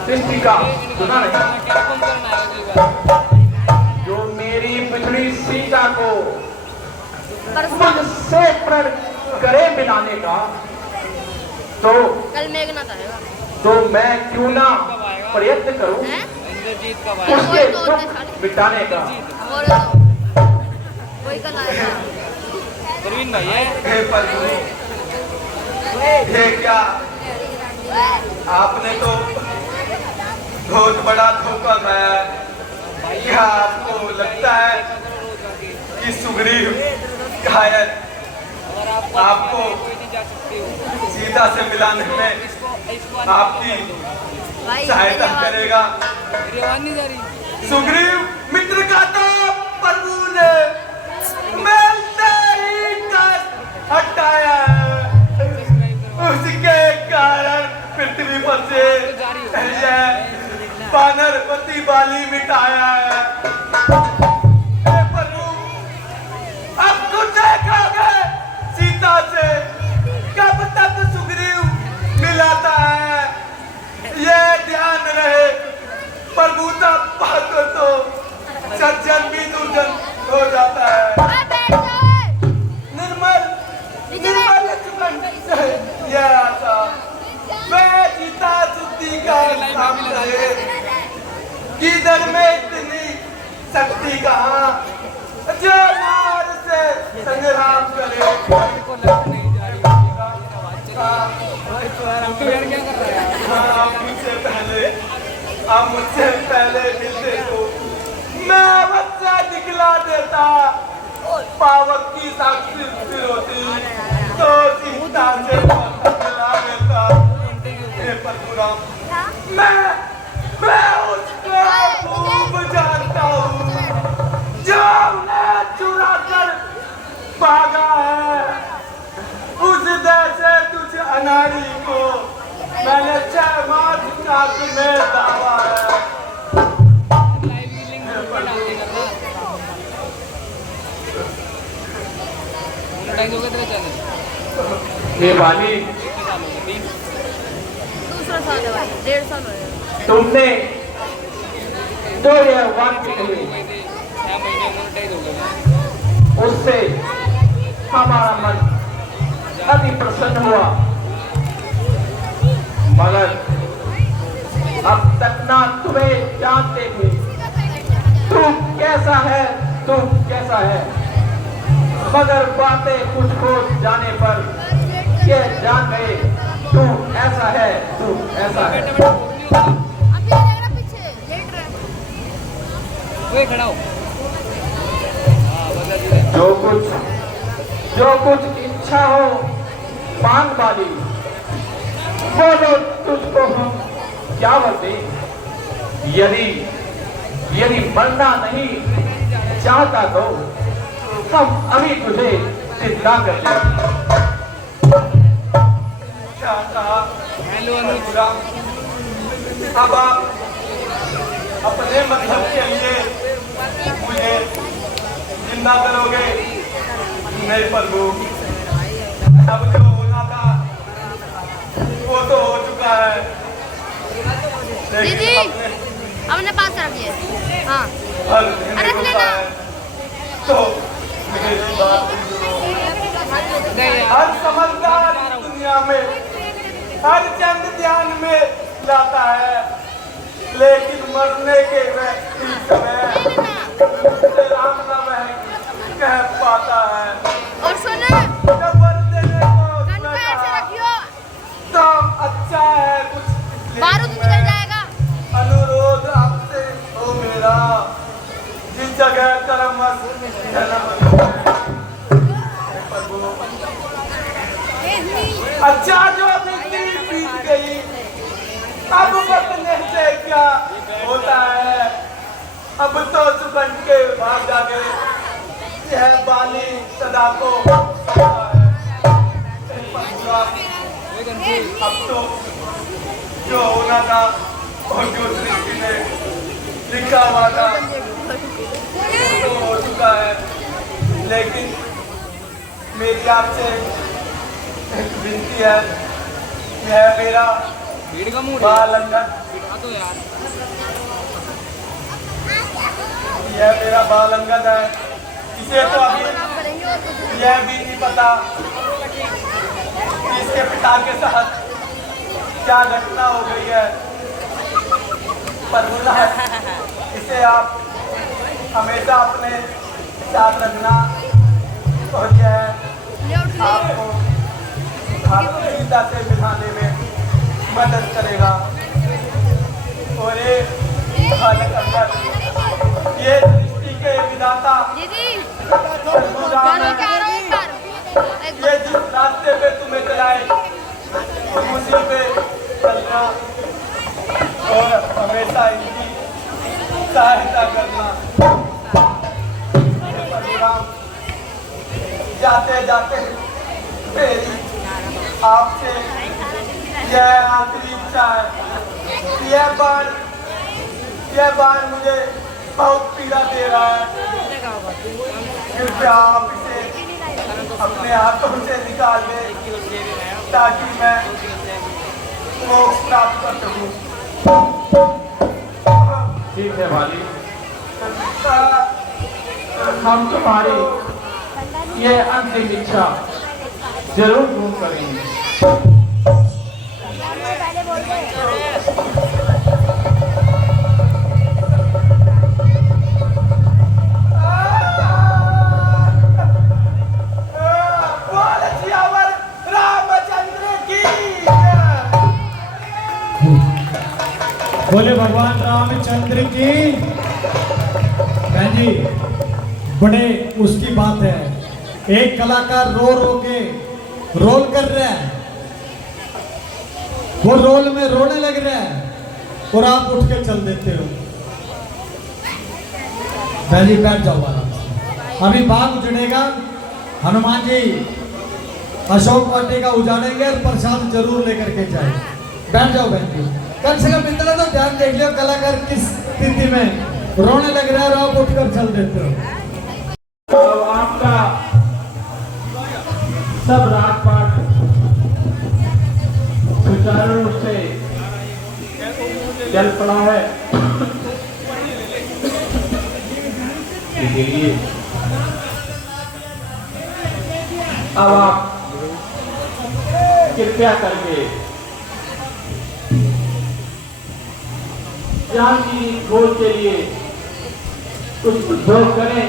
सृष्टि का सुना नहीं क्या कौन करना है अगली बार जो मेरी बिछड़ी सीता को मुझसे प्रण करे मिलाने का तो कल मेघनाथ आएगा तो मैं क्यों ना प्रयत्न करूं इंद्रजीत कब आएगा उसके दुख मिटाने का और कोई कल आएगा परवीन भाई है हे प्रभु ये क्या आपने तो बहुत बड़ा धोखा खाया है क्या आपको लगता है कि सुग्रीव शायद आपको सीता से मिलाने में आपकी सहायता करेगा। मेरी आवाज नहीं जा रही। सुग्रीव मित्र का तो प्रभु ने मिलते ही कष्ट हटाया है। उसके कारण पृथ्वी पर से यह वानरपति बाली मिटाया है। हे प्रभु, अब कुछ देखोगे सीता से कब तक सुग्रीव मिलाता है, ये ध्यान रहे। प्रभुता पाकर तो सज्जन भी दुर्जन हो जाता है। निर्मल यह आशा मैं जीता शुद्धि का काम करे। किधर में इतनी शक्ति कहाँ जो नार से संग्राम करे। को लग नहीं जा रही। तो यार क्या कर रहा है? हाँ, आप मुझसे पहले मिलते तो मैं बच्चा दिखला देता। पावक की साक्षी फिर होती तो सीता से मिला देता। हे परशुराम, मैं उसको खूब जानता हूँ जो उन्हें चुरा कर भागा है। उस देश से तुझ अनाड़ी को मैंने 6 मास काट में दावा है। लाइव लिंक पर डाल देगा ना। मोनेटाइज हो गया तेरा चैनल? हे बाली, कितने साल हो गए? 3 दूसरा साल है भाई, 1.5 साल हो गया। तुमने जो यह वाक्य हो कहे गए थे 6 महीने मोनेटाइज हो गए। उससे हमारा मन अति प्रसन्न हुआ, मगर अब तक ना तुम्हें जानते थे। तू कैसा है, तू कैसा है, मगर बातें कुछ हो जाने पर ये जान गए तू ऐसा है, तू ऐसा है। बेटा बेटा बोल नहीं होगा। अभी ये देख रहा पीछे, लेट रहा है। ओए खड़ा हो। हाँ बदला दे। जो कुछ इच्छा हो मांग वाली, बोलो तुझको हम क्या बते। यदि मरना नहीं चाहता तो हम अभी तुझे जिंदा कर देंगे। क्या कहा हेलो अनुज। परशुराम? अब आप अपने मतलब के लिए मुझे जिंदा करोगे? नहीं प्रभु, अब जो होना था वो तो हो चुका है। लेकिन दीदी, अपने अपने पास रख दिए। हाँ, फल अरे देने को लेना। है तो मेरी बात सुनो। गए यार। हर समझदार दुनिया में हर चंद ध्यान में लाता है, लेकिन मरने के व्यक्ति समय मुझसे राम ना वह कह पाता है। और सुन, जब वर देने को गन पे ऐसे रखियो, तो अच्छा है कुछ, इसलिए बारूद निकल जाएगा। अनुरोध आपसे हो मेरा, जिस जगह कर्म जन्म अच्छा जो बीती बीत गई, अब बचने से क्या होता है। अब तो सुगंध के भाग जागे, यह बाली सदा को अब तो जो होना था और जो सृष्टि ने लिखा हुआ था तो हो चुका है। लेकिन मेरी आपसे एक विनती है, यह मेरा भीड़ का मूड है। बाल अंगन, बिठा दो यार। यह मेरा बाल अंगन है। इसे तो अभी यह भी नहीं पता कि इसके पिता के साथ क्या घटना हो गई है, पर इसे आप हमेशा अपने साथ रखना और यह आपको गीता से मिलाने में मदद करेगा। और ये बालक अंदर ये सृष्टि के विधाता दीदी, परशुराम जानो क्या रहा है पर? ये जिस रास्ते पे तुम्हें चलाए तुम उसी पे चलना। हमेशा इनकी सहायता करना। परशुराम, जाते जाते मेरी आपसे यह आखिरी इच्छा है। यह बाण मुझे बहुत पीड़ा दे रहा है। कृपया आप इसे अपने हाथों से निकाल दें ताकि मैं मोक्ष प्राप्त कर सकूं। ठीक है भाली, हम तुम्हारी यह अंतिम इच्छा जरूर पूर्ण करेंगे। पहले बोलते बोल सियावर रामचंद्र की। बोले भगवान रामचंद्र की। बहन जी, बड़े उसकी बात है, एक कलाकार रो रो के रोल कर रहा है, वो रोल में रोने लग रहा है और आप उठ के चल देते हो। बहन जी बैठ जाओ आराम से। अभी बाग उजड़ेगा, हनुमान जी अशोक वाटिका उजाड़ेंगे और प्रसाद जरूर लेकर के जाए। बैठ जाओ बहन जी, कम से कम इतना तो ध्यान देख लियो कलाकार किस स्थिति में रोने लग रहा है और आप उठकर चल देते हो। अब आपका सब राजपाट सुचारू रूप से चल पड़ा है। इसलिए अब आप कृपया करके ज्ञान की खोज के लिए कुछ उद्योग करें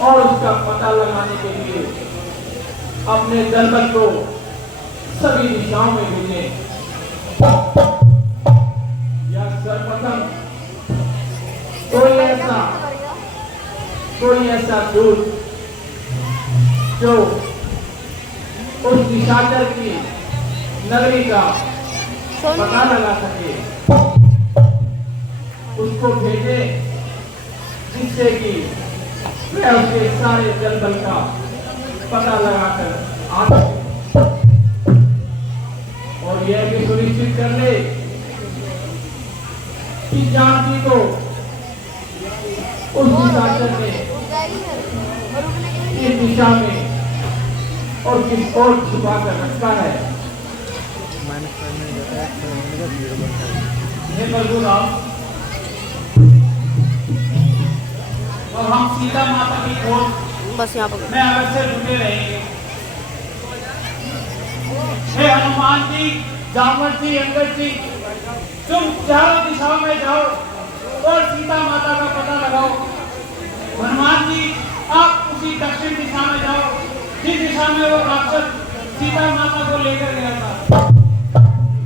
और उसका पता लगाने के लिए अपने दलबल को सभी दिशाओं में भेजें। या सर्वप्रथम कोई ऐसा दूत जो उस निशाचर की नगरी का पता लगा सके उसको भेजे, जिससे कि मैं उसके सारे दलबल का पता लगाकर आ सकूं और यह भी सुनिश्चित कर ले कि जानकी को उस निशाचर ने किस दिशा में और किस ओर छुपा कर रखा है। हे परशुराम, और हम सीता माता की खोज बस यहाँ पर में अवश्य जुटे रहेंगे। हे हनुमान जी, जामवंत जी, अंगद जी, तुम चारों दिशाओं में जाओ और सीता माता का पता लगाओ। हनुमान जी, आप उसी दक्षिण दिशा में जाओ जिस दिशा में वो राक्षस सीता माता को लेकर गया था।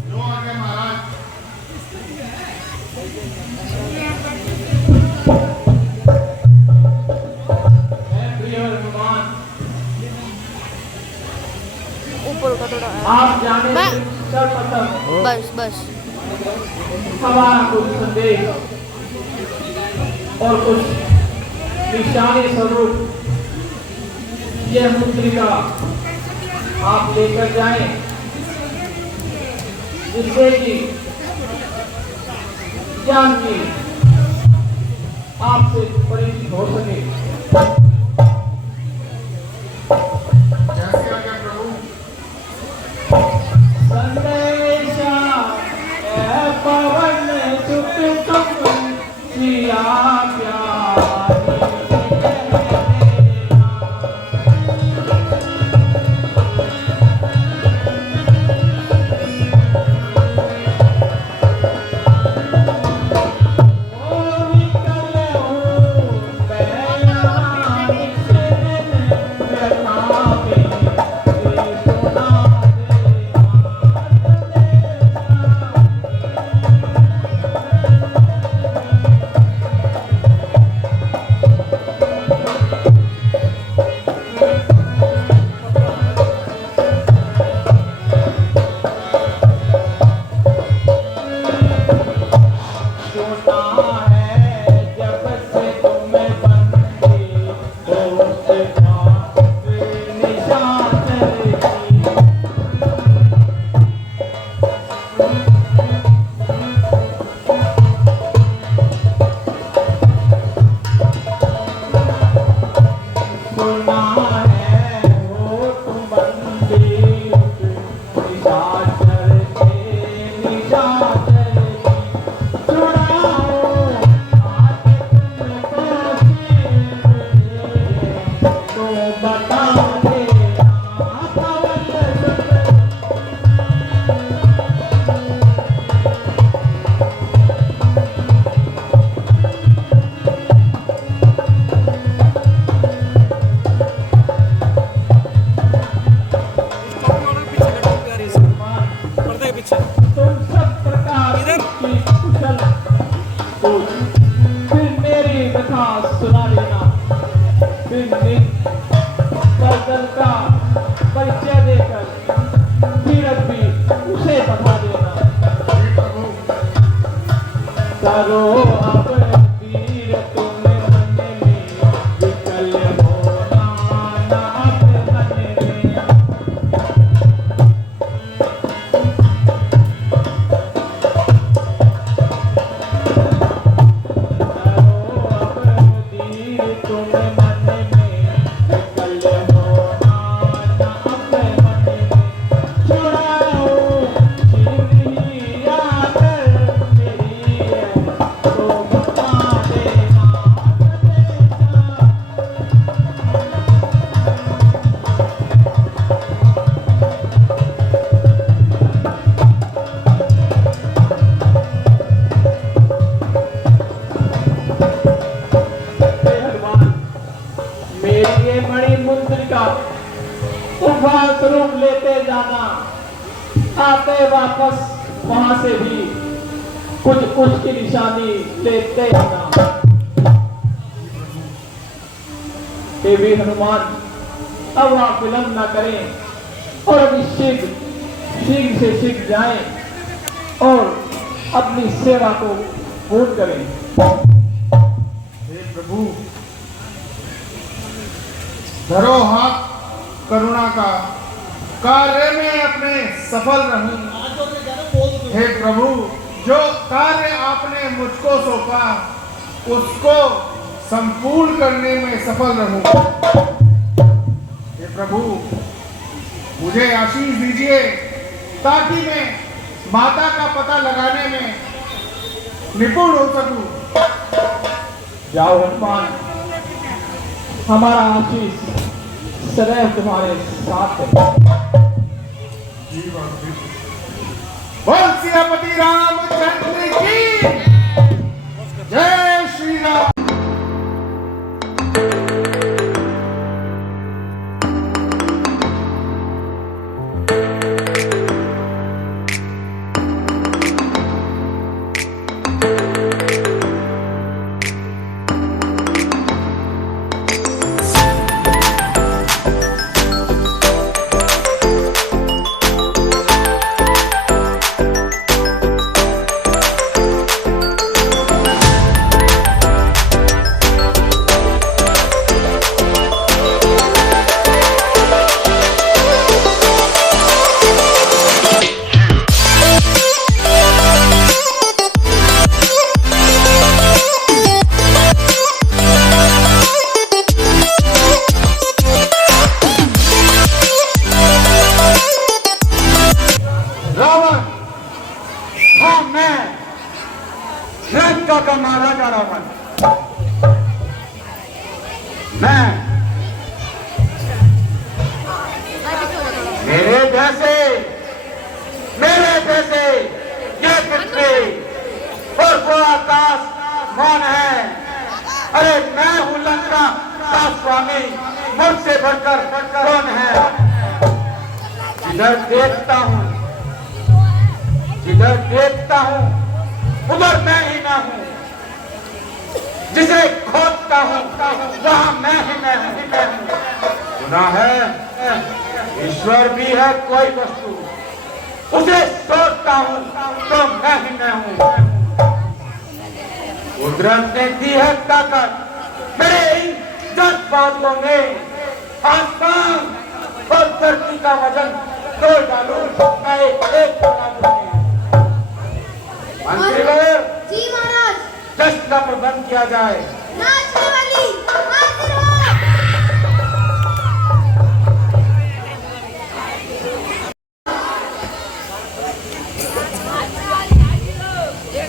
जो आगे महाराज। प्रिय हनुमान, ऊपर का थोड़ा आप जाने से सर्वप्रथम बस हमारा कुछ संदेश और कुछ निशाने स्वरूप यह मुद्रिका आप लेकर जाएं, जिससे कि जानकी आपसे परिचित हो सके। जैसे आगे प्रभु। संदेशा ए पवन सुत तुम सिया प्यारी। ओ निकल हो करो अब तीर तुम मन में, विकल होना ना अब मन में। रूप लेते जाना, आते वापस वहां से भी कुछ की निशानी लेते जाना। हे वीर हनुमान, अब आप विलंब ना करें और अभी शीघ्र से शीघ्र जाएं और अपनी सेवा को पूर्ण करें। हे प्रभु, धरो हाथ करुणा का, कार्य में अपने सफल रहूं। हे प्रभु, जो कार्य आपने मुझको सौंपा उसको संपूर्ण करने में सफल रहूं। हे प्रभु, मुझे आशीष दीजिए ताकि मैं माता का पता लगाने में निपुण हो सकूं। जाओ हनुमान, हमारा आशीष सदैव तुम्हारे साथ है। बोल सियापति रामचंद्र की जय श्री राम। का महाराजा रावण, मैं मेरे जैसे ये पृथ्वी और वो आकाश कौन है? अरे मैं हूँ लंका का स्वामी, मुझसे बढ़कर कौन है? जिधर देखता हूँ उधर मैं ही ना हूँ, जिसे खोजता हूँ वहाँ मैं ही हूँ। सुना है ईश्वर भी है कोई वस्तु, उसे सोचता हूँ तो मैं ही हूँ। कुदरत ने दी है ताकत मेरे इन जज्बातों में, आसमान और धरती का वजन तोड़ डालूं मैं एक मंत्रीवर, जी महाराज। जश्न का प्रबंध किया जाए। नाचने वाली हाजिर हो।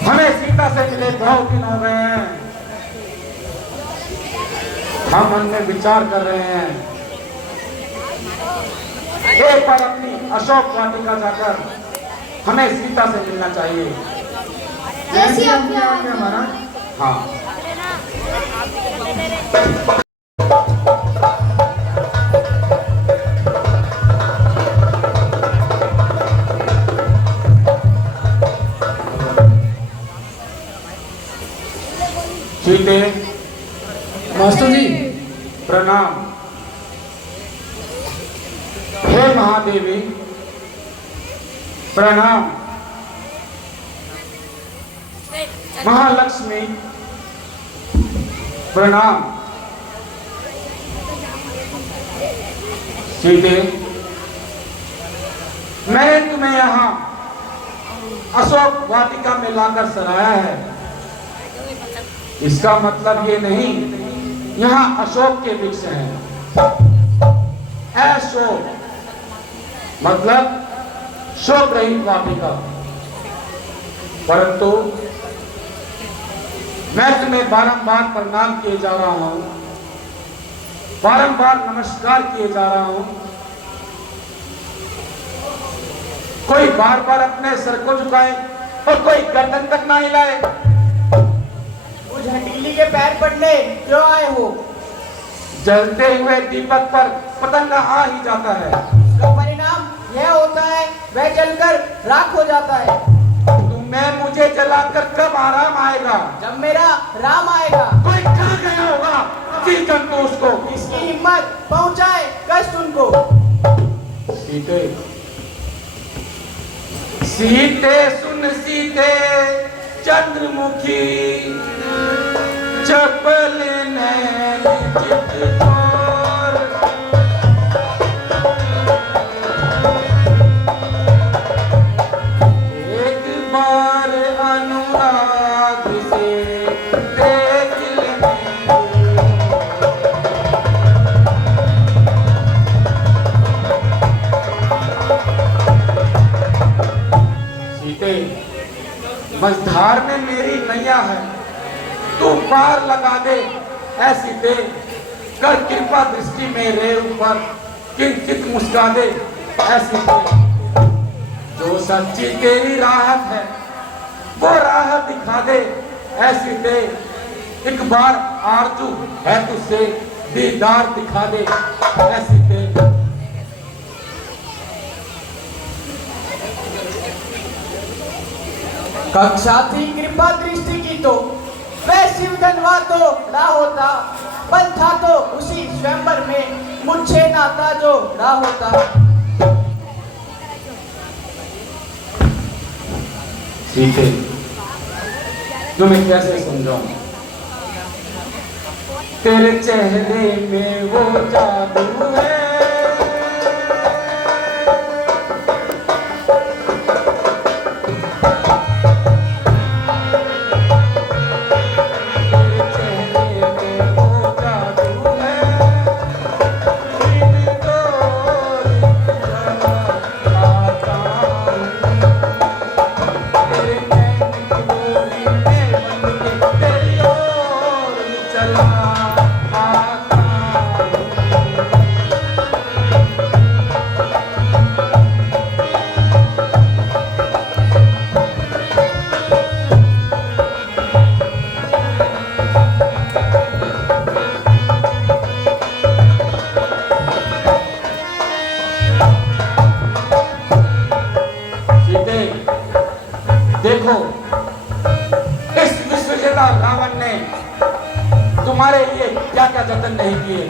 हमें सीता से मिले 2 दिन हो गए हैं, हम मन में विचार कर रहे हैं एक बार अपनी अशोक वाटिका जाकर हमें सीता से मिलना चाहिए। जैसी आपकी आज्ञा महाराज। हाँ, सीते मास्टर जी प्रणाम। हे महादेवी प्रणाम। महालक्ष्मी प्रणाम। सीते, मैंने तुम्हें यहाँ अशोक वाटिका में लाकर सराहा है। इसका मतलब ये नहीं यहाँ अशोक के वृक्ष हैं। अशोक मतलब शोक रहित वाटिका। परंतु मैं तुम्हें बारंबार प्रणाम किए जा रहा हूं, बारंबार नमस्कार किए जा रहा हूं। कोई बार बार अपने सर को झुकाए और कोई गर्दन तक ना हिलाए। उस हथेली के पैर पड़ने क्यों आए हो? जलते हुए दीपक पर पतंग आ ही जाता है। इसका परिणाम यह होता है वह जलकर राख हो जाता है। तुम्हें मुझे जलाकर कब आराम आएगा? जब मेरा राम आएगा। कोई कहाँ गया होगा? सीकर तो उसको। इसकी हिम्मत पहुंचाए कष्ट उनको। सीते, सीते सुन सीते चंद्रमुखी चपल नैन चित चोर। एक बार अनुराग से देख लेने। सीते, मझधार में मेरी नैया है, तू पार लगा दे। ऐसी दे कर कृपा दृष्टि मेरे ऊपर किंचित मुस्का दे। ऐसी दे जो सच्ची तेरी राहत है वो राह दिखा दे। ऐसी दे एक बार आरजू है तुझसे दीदार दिखा दे। ऐसी दे कक्षा थी कृपा दृष्टि की तो वह शिव धनवा तो ना होता। बल था तो उसी स्वयंवर में मुझे नाता जो ना होता। सीते, तुम्हें कैसे समझाऊं? तेरे चेहरे में वो जादू है। देखो, इस विश्वविजेता रावण ने तुम्हारे लिए क्या क्या जतन नहीं किए।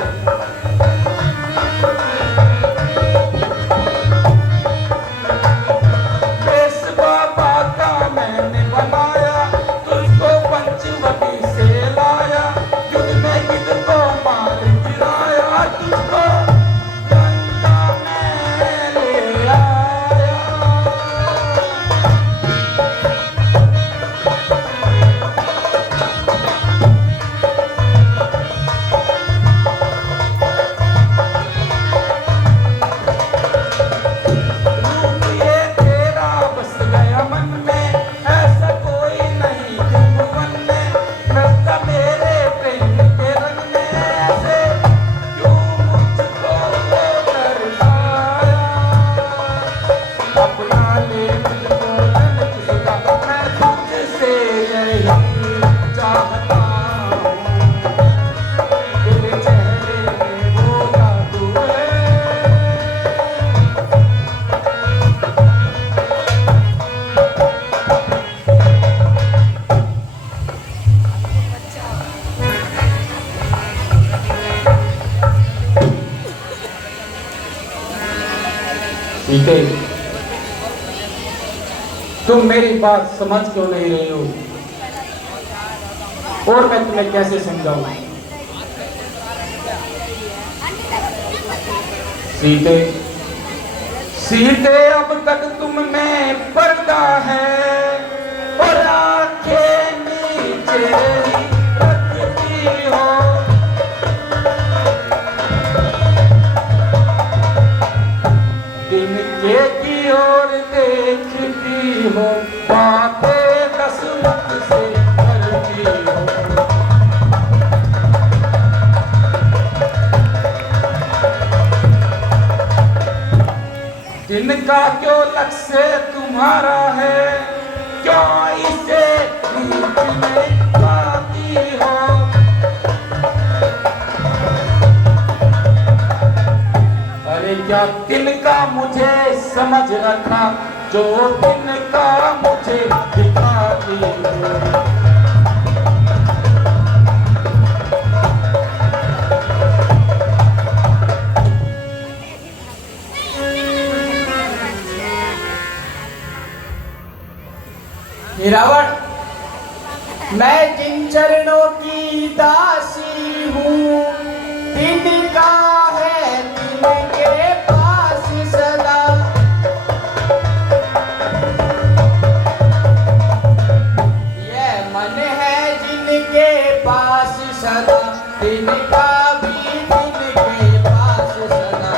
बाबा का मैंने बनाया, तुझको पंचवटी से लाया, युद्ध में गिद्ध को मार गिराया, तुझको गंगा में ले आया। तुम मेरी बात समझ क्यों नहीं रही हो? और मैं तुम्हें कैसे समझाऊं? सीते सीते अब तक तुम में पर्दा है और आंखें नीचे रखती हो। दिन के की ओर देखती हो, बातें किस्मत से करती हो। जिनका क्यों लक्ष्य तुम्हारा है, क्यों इसे बीच में पाती हो। अरे क्या तिनका मुझे समझ रखा, जो तिनका मुझे दिखाती हो। रावण, मैं जिन चरणों की दासी हूँ, तिनका है तिनके पास सदा। यह मन है जिनके पास सदा, तिनका भी तिनके पास सदा।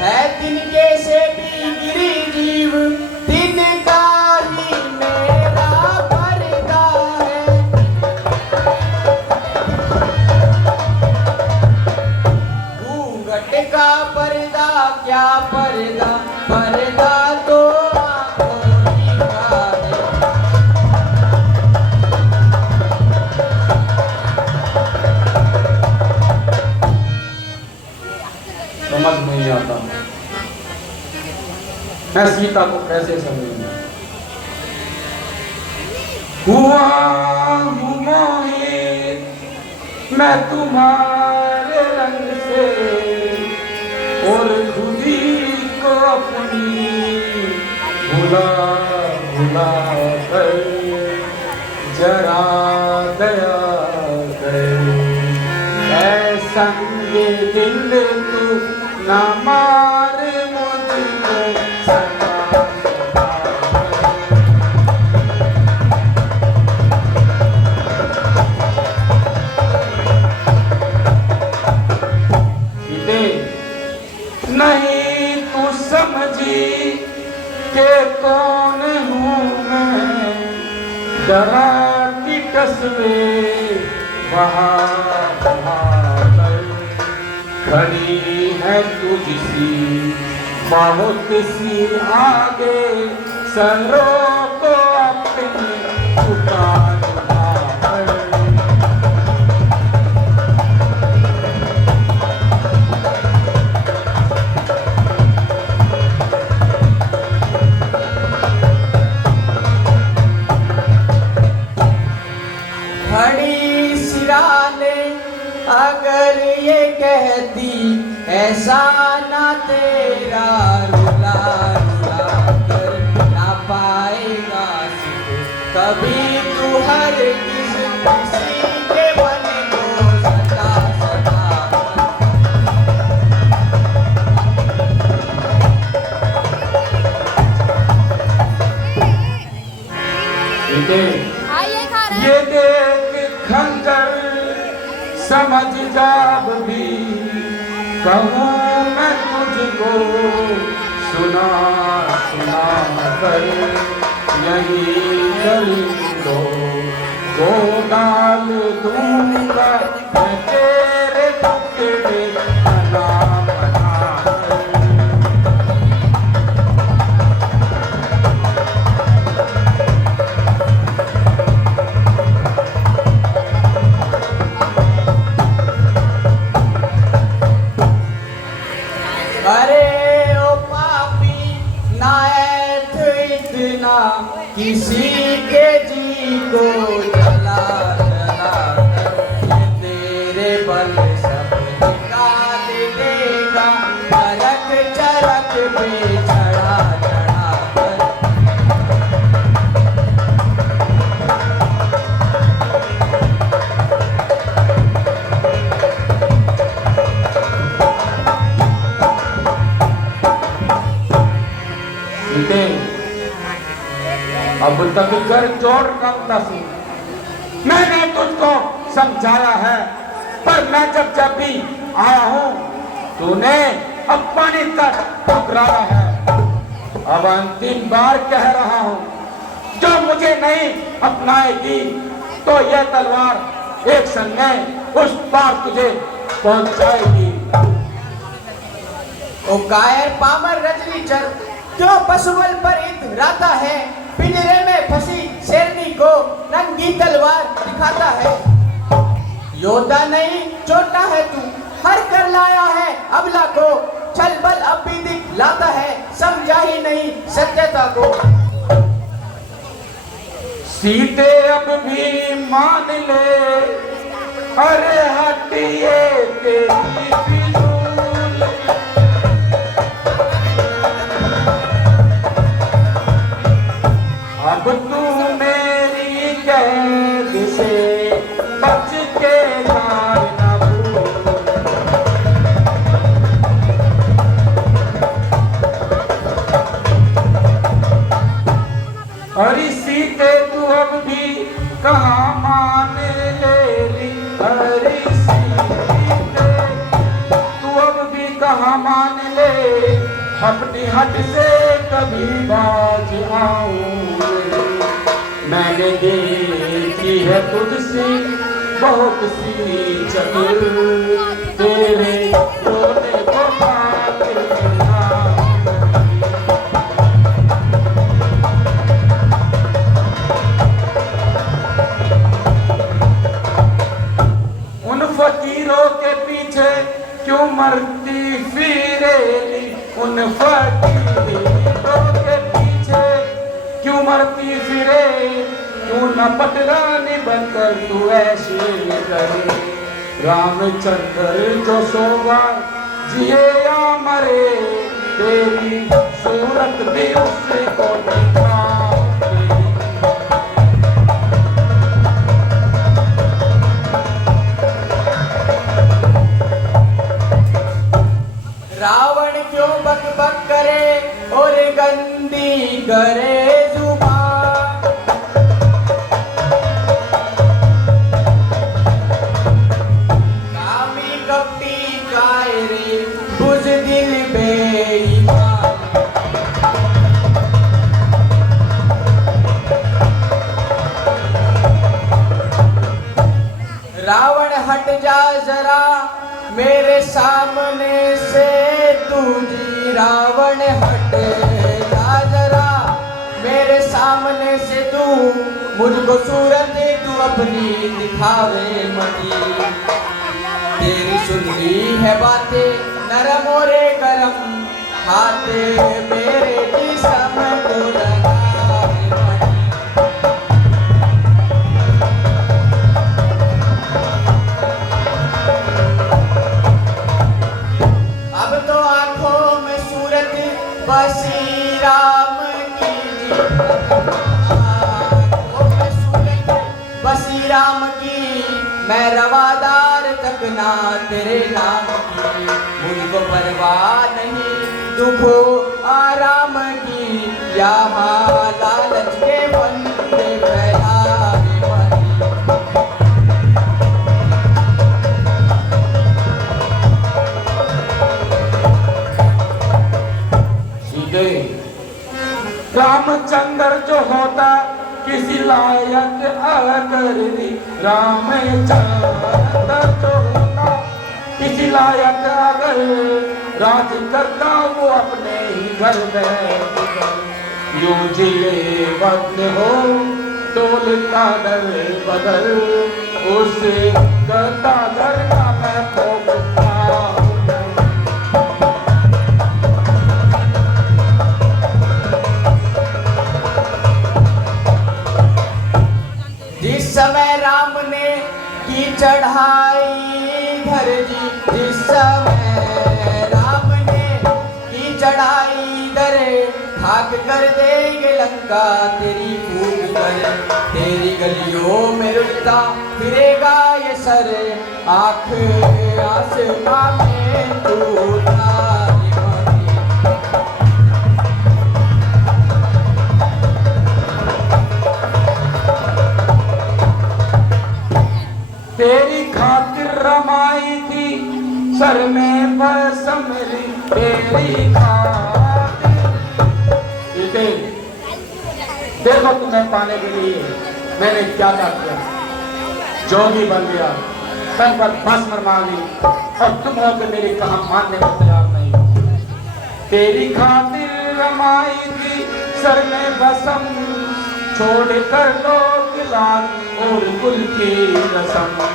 है तिनके से भी गिरी जीव, तिनका ही मेरा पर्दा है। घूंघट का पर्दा क्या पर्दा, पर्दा तो आंखों ही का है। समझ नहीं आता मैं सीता को कैसे समझूंगा। हुआ हूँ मोहित मैं तुम्हारे रंग से, और खुदी को अपनी भुला भुला कर जरा दया कर। ऐ संग दिल तू न मार मुझको सदा सदा। सीते नहीं तू समझी के कौन हूँ मैं, डरा की तस्वीर वहाँ खड़ी है तुझसी बहुत सी आगे, सरों को अपने झुका कर। खड़ी सिराने अगर ये कहती, ऐसा ना तेरा रुला रुला कर ना पाएगा सुख कभी तू हर किसी के मन को सता सता। ये देख खंजर समझ जाब भी, कहूँ मैं तुझको सुना सुना कर। यही गली को डाल दूंगा मैं तेरे टुकड़े बना बना कर। अरे ओ पापी नायक इतना किसी के जी को जला जला कर, ये तेरे बल सब निकाल देगा, चरक चरक पे चढ़ा सीते अब तक कर जोड़ कम दसी, मैंने तुझको समझाया है, पर मैं जब जब भी आया हूं तूने अपनी तक ठुकराया है। अब अंतिम बार कह रहा हूं, जो मुझे नहीं अपनाएगी तो यह तलवार एक संगे उस पार तुझे पहुंचाएगी। ओ कायर पामर रजनी चर, क्यों पशुबल पर इतराता है? पिंजरे में फंसी शेरनी को नंगी तलवार दिखाता है। योद्धा नहीं छोटा है तू, हर कर लाया है अबला को, छल बल अब भी दिखलाता है, समझा ही नहीं सत्यता को। सीते अब भी मान ले, अरे हटिए तेरी फिजूल, अब तू मेरी कैद से बच के ना भूल। अरे सीते तू अब भी कहाँ मान लेली, अरे सीते तू अब भी कहाँ मान ले, अपनी हट से कभी बाज आऊं। मैंने देखी है तुझसे बहुत सी चतुर, तेरे रोने को पाके उन फकीरों के पीछे क्यों मरती फिरेली, उन फकीरों के पीछे क्यों मरती फिरे, क्यों न पटरानी बनकर तू ऐसे करे। रामचंद्र जो सोवा जिए या मरे, तेरी सूरत भी उसको दिखा। रावण क्यों बक बक करे और गंदी करे जुबान, कामी कपटी कायरे बुज़दिल बेईमान। रावण हट जा जरा मेरे सामने से, तुझी रावण हट जा जरा मेरे सामने से, तू मुझको सूरत तू अपनी दिखावे मती। तेरी सुनली है बातें नरम और गरम, हाथे मेरे जिस्म को लगावे मती। अब तो आंखों में सूरत बसी राम की, आंखों में सूरत बसी राम की, मैं रवादार तक ना तेरे नाम की। मुझको परवाह नहीं दुखो आराम की, यहाँ लालच के बंदे फैलावे मती। रामचंद्र जो होता किसी लायक अगर दी, रामचंद्र जो होता किसी लायक अगर, राज करता वो अपने ही घर में। यूं जिले बंद हो डोलता डर बदल, उसे करता घर का मैं खोखता। जिस समय राम ने की चढ़ाई धर जी, जिस समय राम ने की चढ़ाई दरे, खाक कर देंगे लंका तेरी फूक करे। तेरी गलियों में रुलता फिरेगा ये सर, आँख आसमां में तू तारी मारी। तेरी खातिर। ठीक है, देखो तुम्हें पाने के लिए मैंने क्या क्या किया। जोगी बन गया, तन पर भस्म मारी, और तुम हो के मेरी कहा मानने को तैयार नहीं हो। तेरी खातिर रमाई थी सर में भस्म, छोड़ कर लोग लाल और कुल की रस्म।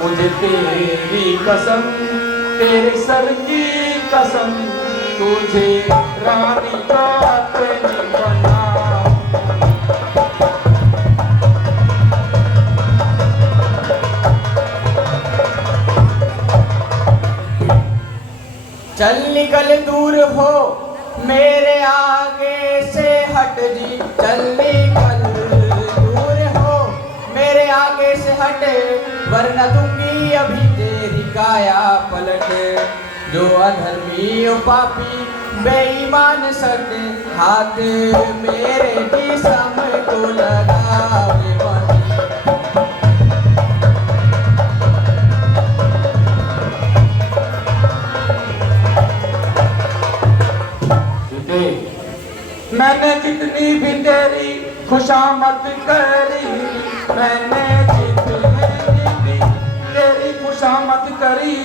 मुझे तेरी कसम, तेरे सर की कसम, तुझे रानी का प्रेमी बना। चल निकल दूर हो मेरे आगे से हट जी, चल निकल दूर हो मेरे आगे से हट, वरना दूंगी अभी तेरी काया पलट। जो अधर्मी और पापी बेईमान सट, हाथ मेरे जिस्म को लगावे बंदी। मैंने जितनी भी तेरी खुशामद करी, मैंने जितनी भी तेरी खुशामद करी,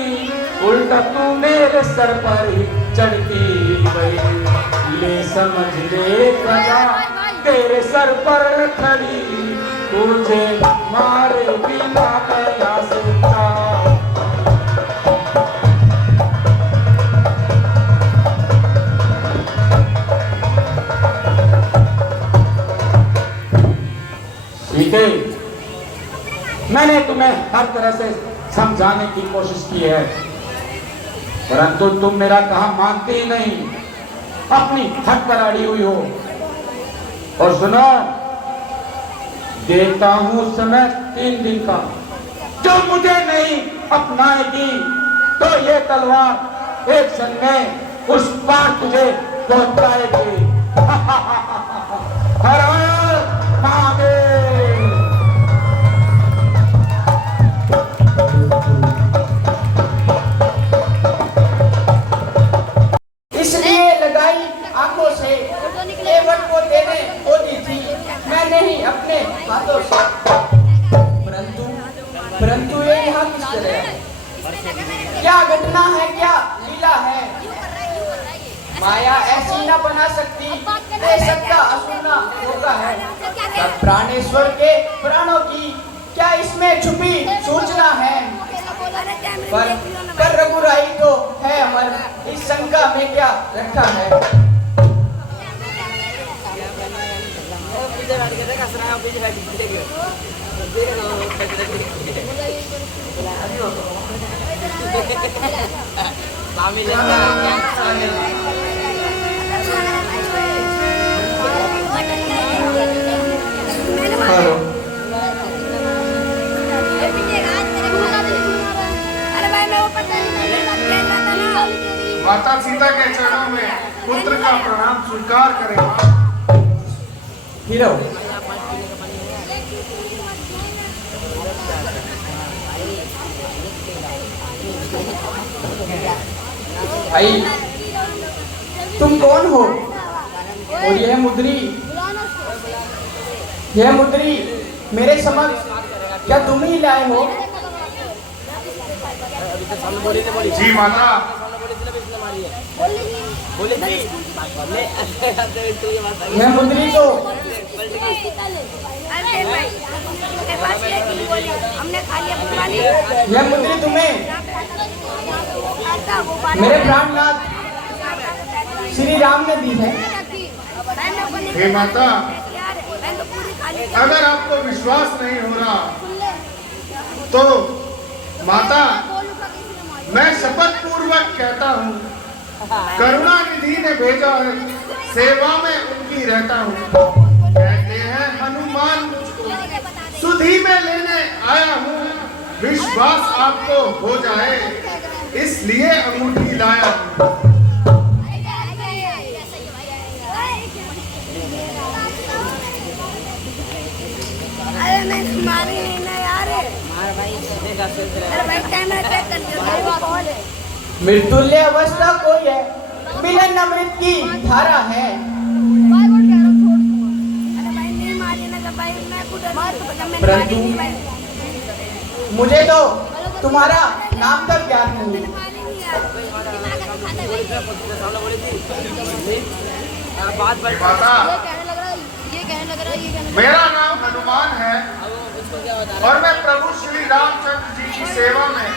उल्टा तू मेरे सर पर ही चढ़ती गई। ले समझ ले प्रजा तेरे सर पर खड़ी, तुझे मारे बिना मैं सकता। ठीक है, मैंने तुम्हें हर तरह से समझाने की कोशिश की है, परंतु तुम मेरा कहा मानते ही नहीं, अपनी हट पर अड़ी हुई हो। और सुनो, देता हूं समय 3 दिन का, जो मुझे नहीं अपनाएगी तो ये तलवार एक क्षण में उस पार तुझे पहुंचाएगी। हर हर महादेव। इसलिए लगाई आंखों से एवं को देने को दी थी मैंने ही अपने हाथों से, परंतु ये यहाँ किस तरह है? क्या घटना है, क्या लीला है? माया ऐसी न बना सकती, ये सबका असूना होगा है। तब प्राणेश्वर के प्राणों की क्या इसमें छुपी सूचना है? पर रघुराई तो है अमर, इस शंका में क्या रखा है? माता सीता के चरणों में पुत्र का प्रणाम स्वीकार करें। हीरो भाई, तुम कौन हो? और यह मुद्री मेरे समक्ष क्या तुम ही लाए हो? जी माता। यह मुद्री तो यह मुद्री तुम्हें मेरे प्राणनाथ श्री राम ने दी है। हे माता, अगर आपको विश्वास नहीं हो रहा तो माता मैं शपथ पूर्वक कहता हूँ, करुणा निधि ने भेजा है, सेवा में उनकी रहता हूँ। कहते हैं हनुमान मुझको सुधि में लेने आया हूँ, विश्वास आपको हो जाए इसलिए अंगूठी लाया हूँ। अरे मैं मारी नहीं ना यार, अरे भाई कैमरा चेक कर दो। मृत्युल्य अवस्था कोई है मिलन अमृत की धारा है। बार बार कह रहा हूँ छोड़ दूंगा। अरे भाई नहीं मारी ना जब भाई मैं कुछ मार तो बता मैंने मारी नहीं भाई। मुझे तो तुम्हारा नाम तक ज्ञात नहीं। मैंने मारी नहीं यार। दिमाग का खाता है भाई। हे माता, ये कहने लग रहा है ये कहने लग रहा है। मेरा नाम हनुमान है और मैं प्रभु श्री रामचंद्र जी की सेवा में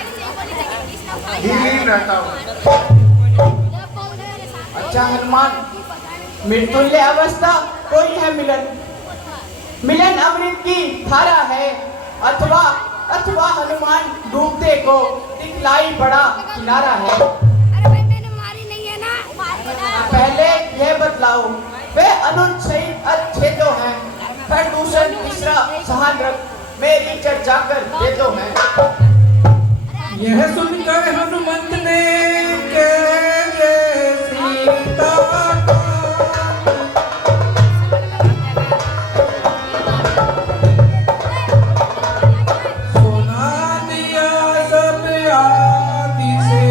ही लीन रहता हूँ। अच्छा हनुमान, मृत्युल्य अवस्था कोई है मिलन, मिलन अमृत की धारा है, अथवा अथवा हनुमान डूबते को दिखलाई बड़ा किनारा है। अरे भाई मैंने मारी नहीं है ना। पहले यह बतलाओ, वे अनुच्छेद अच्छे तो हैं, प्रदूषण तीसरा सहान रख मेरी चर्चा कर दे तो हैं। यह सुनकर हनुमंत ने कहे सीता सुना दिया सब आदि से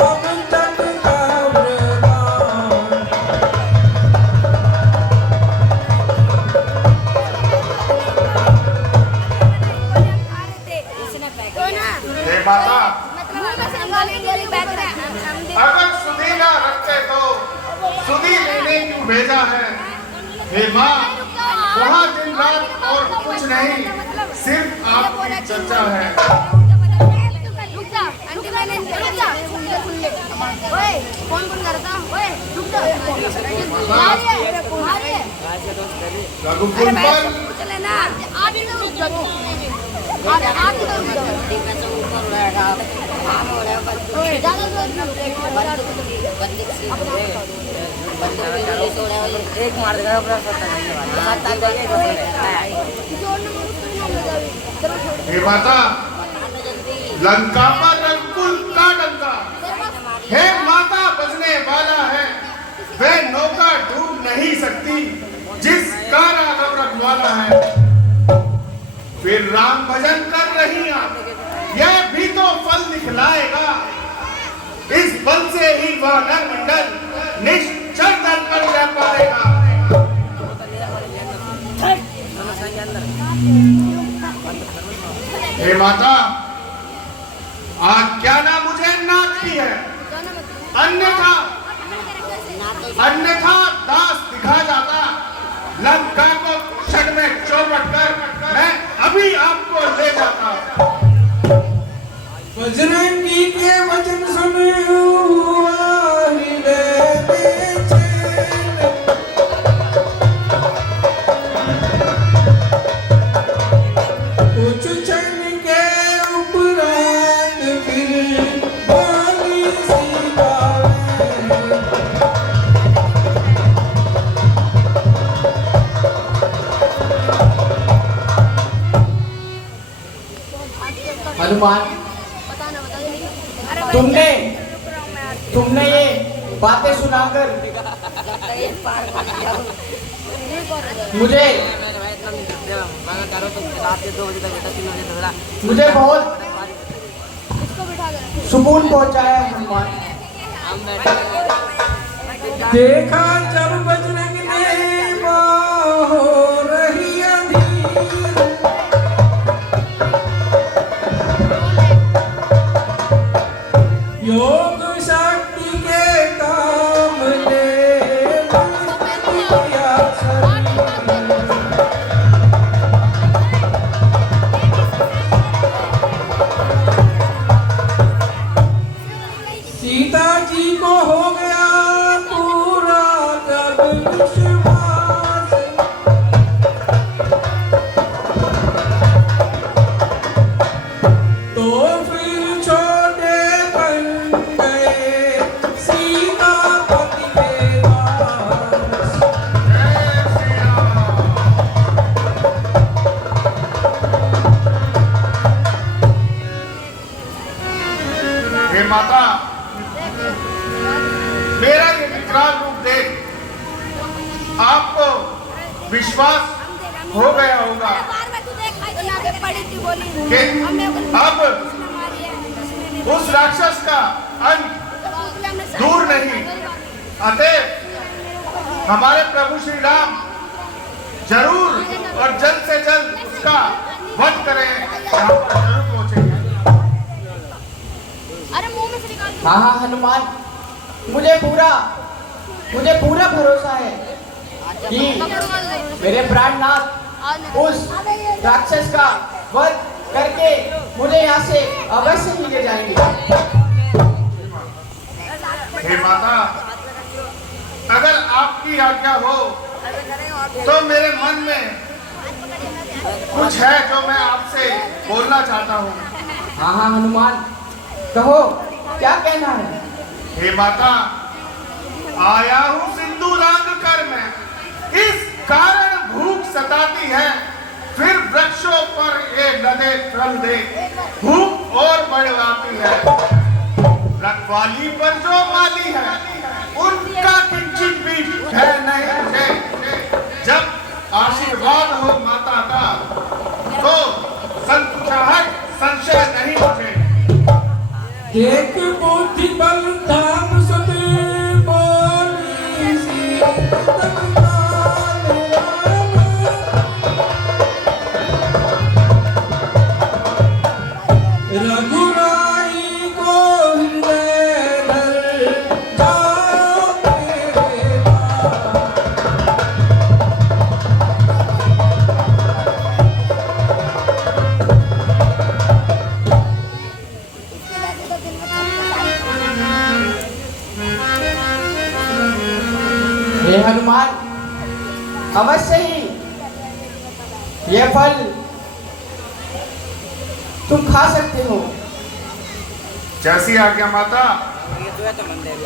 अब तक का वृतांत। हे माता, अगर सुधी ना रखते तो सुधी लेने क्यों भेजा है? हे माँ, वहाँ दिन रात और कुछ नहीं, सिर्फ आपकी चर्चा है। कौन कौन करता? रघुकुल पर लेना आप ही रुक जाओ। आप ही रुक एक मार देगा हे माता, लंका पर रघुकुल का डंका, हे माता बजने वाला है, वे नौका डूब नहीं सकती जिसका राघव रखवाला है। फिर राम भजन कर रही आप, यह भी तो फल दिखलाएगा। इस बल से ही वह नर मंडल निश्चल दल पर रह पाएगा। हे माता, आज्ञा ना मुझे नाथ की है, अन्यथा अन्यथा दास दिखा जाता। लंका को क्षण में चौपट कर मैं अभी आपको ले जाता। बजरंगी के वचन सुन हुआ हृदय में चैन। कुछ क्षण के उपरांत फिर बोली सीता हनुमान, तुमने ये बातें सुनाकर मुझे बहुत सुकून पहुंचाया हनुमान। देखा जब बजरंग ने बाहों रही अधीर, योग शक्ति के काम ले दिया शरीर। सीता जी को हो गया पूरा तब विश्वास, तो फिर छोटे बन गए सीतापति के दास। हे माता, मेरा ये विकराल रूप देख आपको विश्वास हो गया होगा कि अब उस राक्षस का अंत दूर नहीं अतएव हमारे प्रभु श्री राम जरूर और जल्द से जल्द उसका वध करें, यहाँ पर जरूर पहुंचेंगे। हाँ हाँ हनुमान, मुझे पूरा भरोसा है कि मेरे प्राणनाथ उस राक्षस का वध करके मुझे यहाँ से अवश्य ही ले जाएंगे। हे माता, अगर आपकी आज्ञा हो तो मेरे मन में कुछ है जो मैं आपसे बोलना चाहता हूँ। हाँ हाँ हनुमान, कहो क्या कहना है। हे माता, आया हूँ सिंधु रंग कर मैं, इस कारण भूख सताती है, फिर वृक्षों पर ये नदे फल दे, भूख और बढ़वाती है। रखवाली पर जो माली है, उनका किंचित भी भय नहीं मुझे। जब आशीर्वाद हो माता का तो संकुचाहट संशय नहीं मुझे। एक बुद्धि बल धाम सदे बोली सी रघुराई को हृदय धर जाओ मेरे हे हनुमान, अवश्य ही यह फल तुम खा सकते हो। जैसी आज्ञा माता। ये तो है तो मंदिर।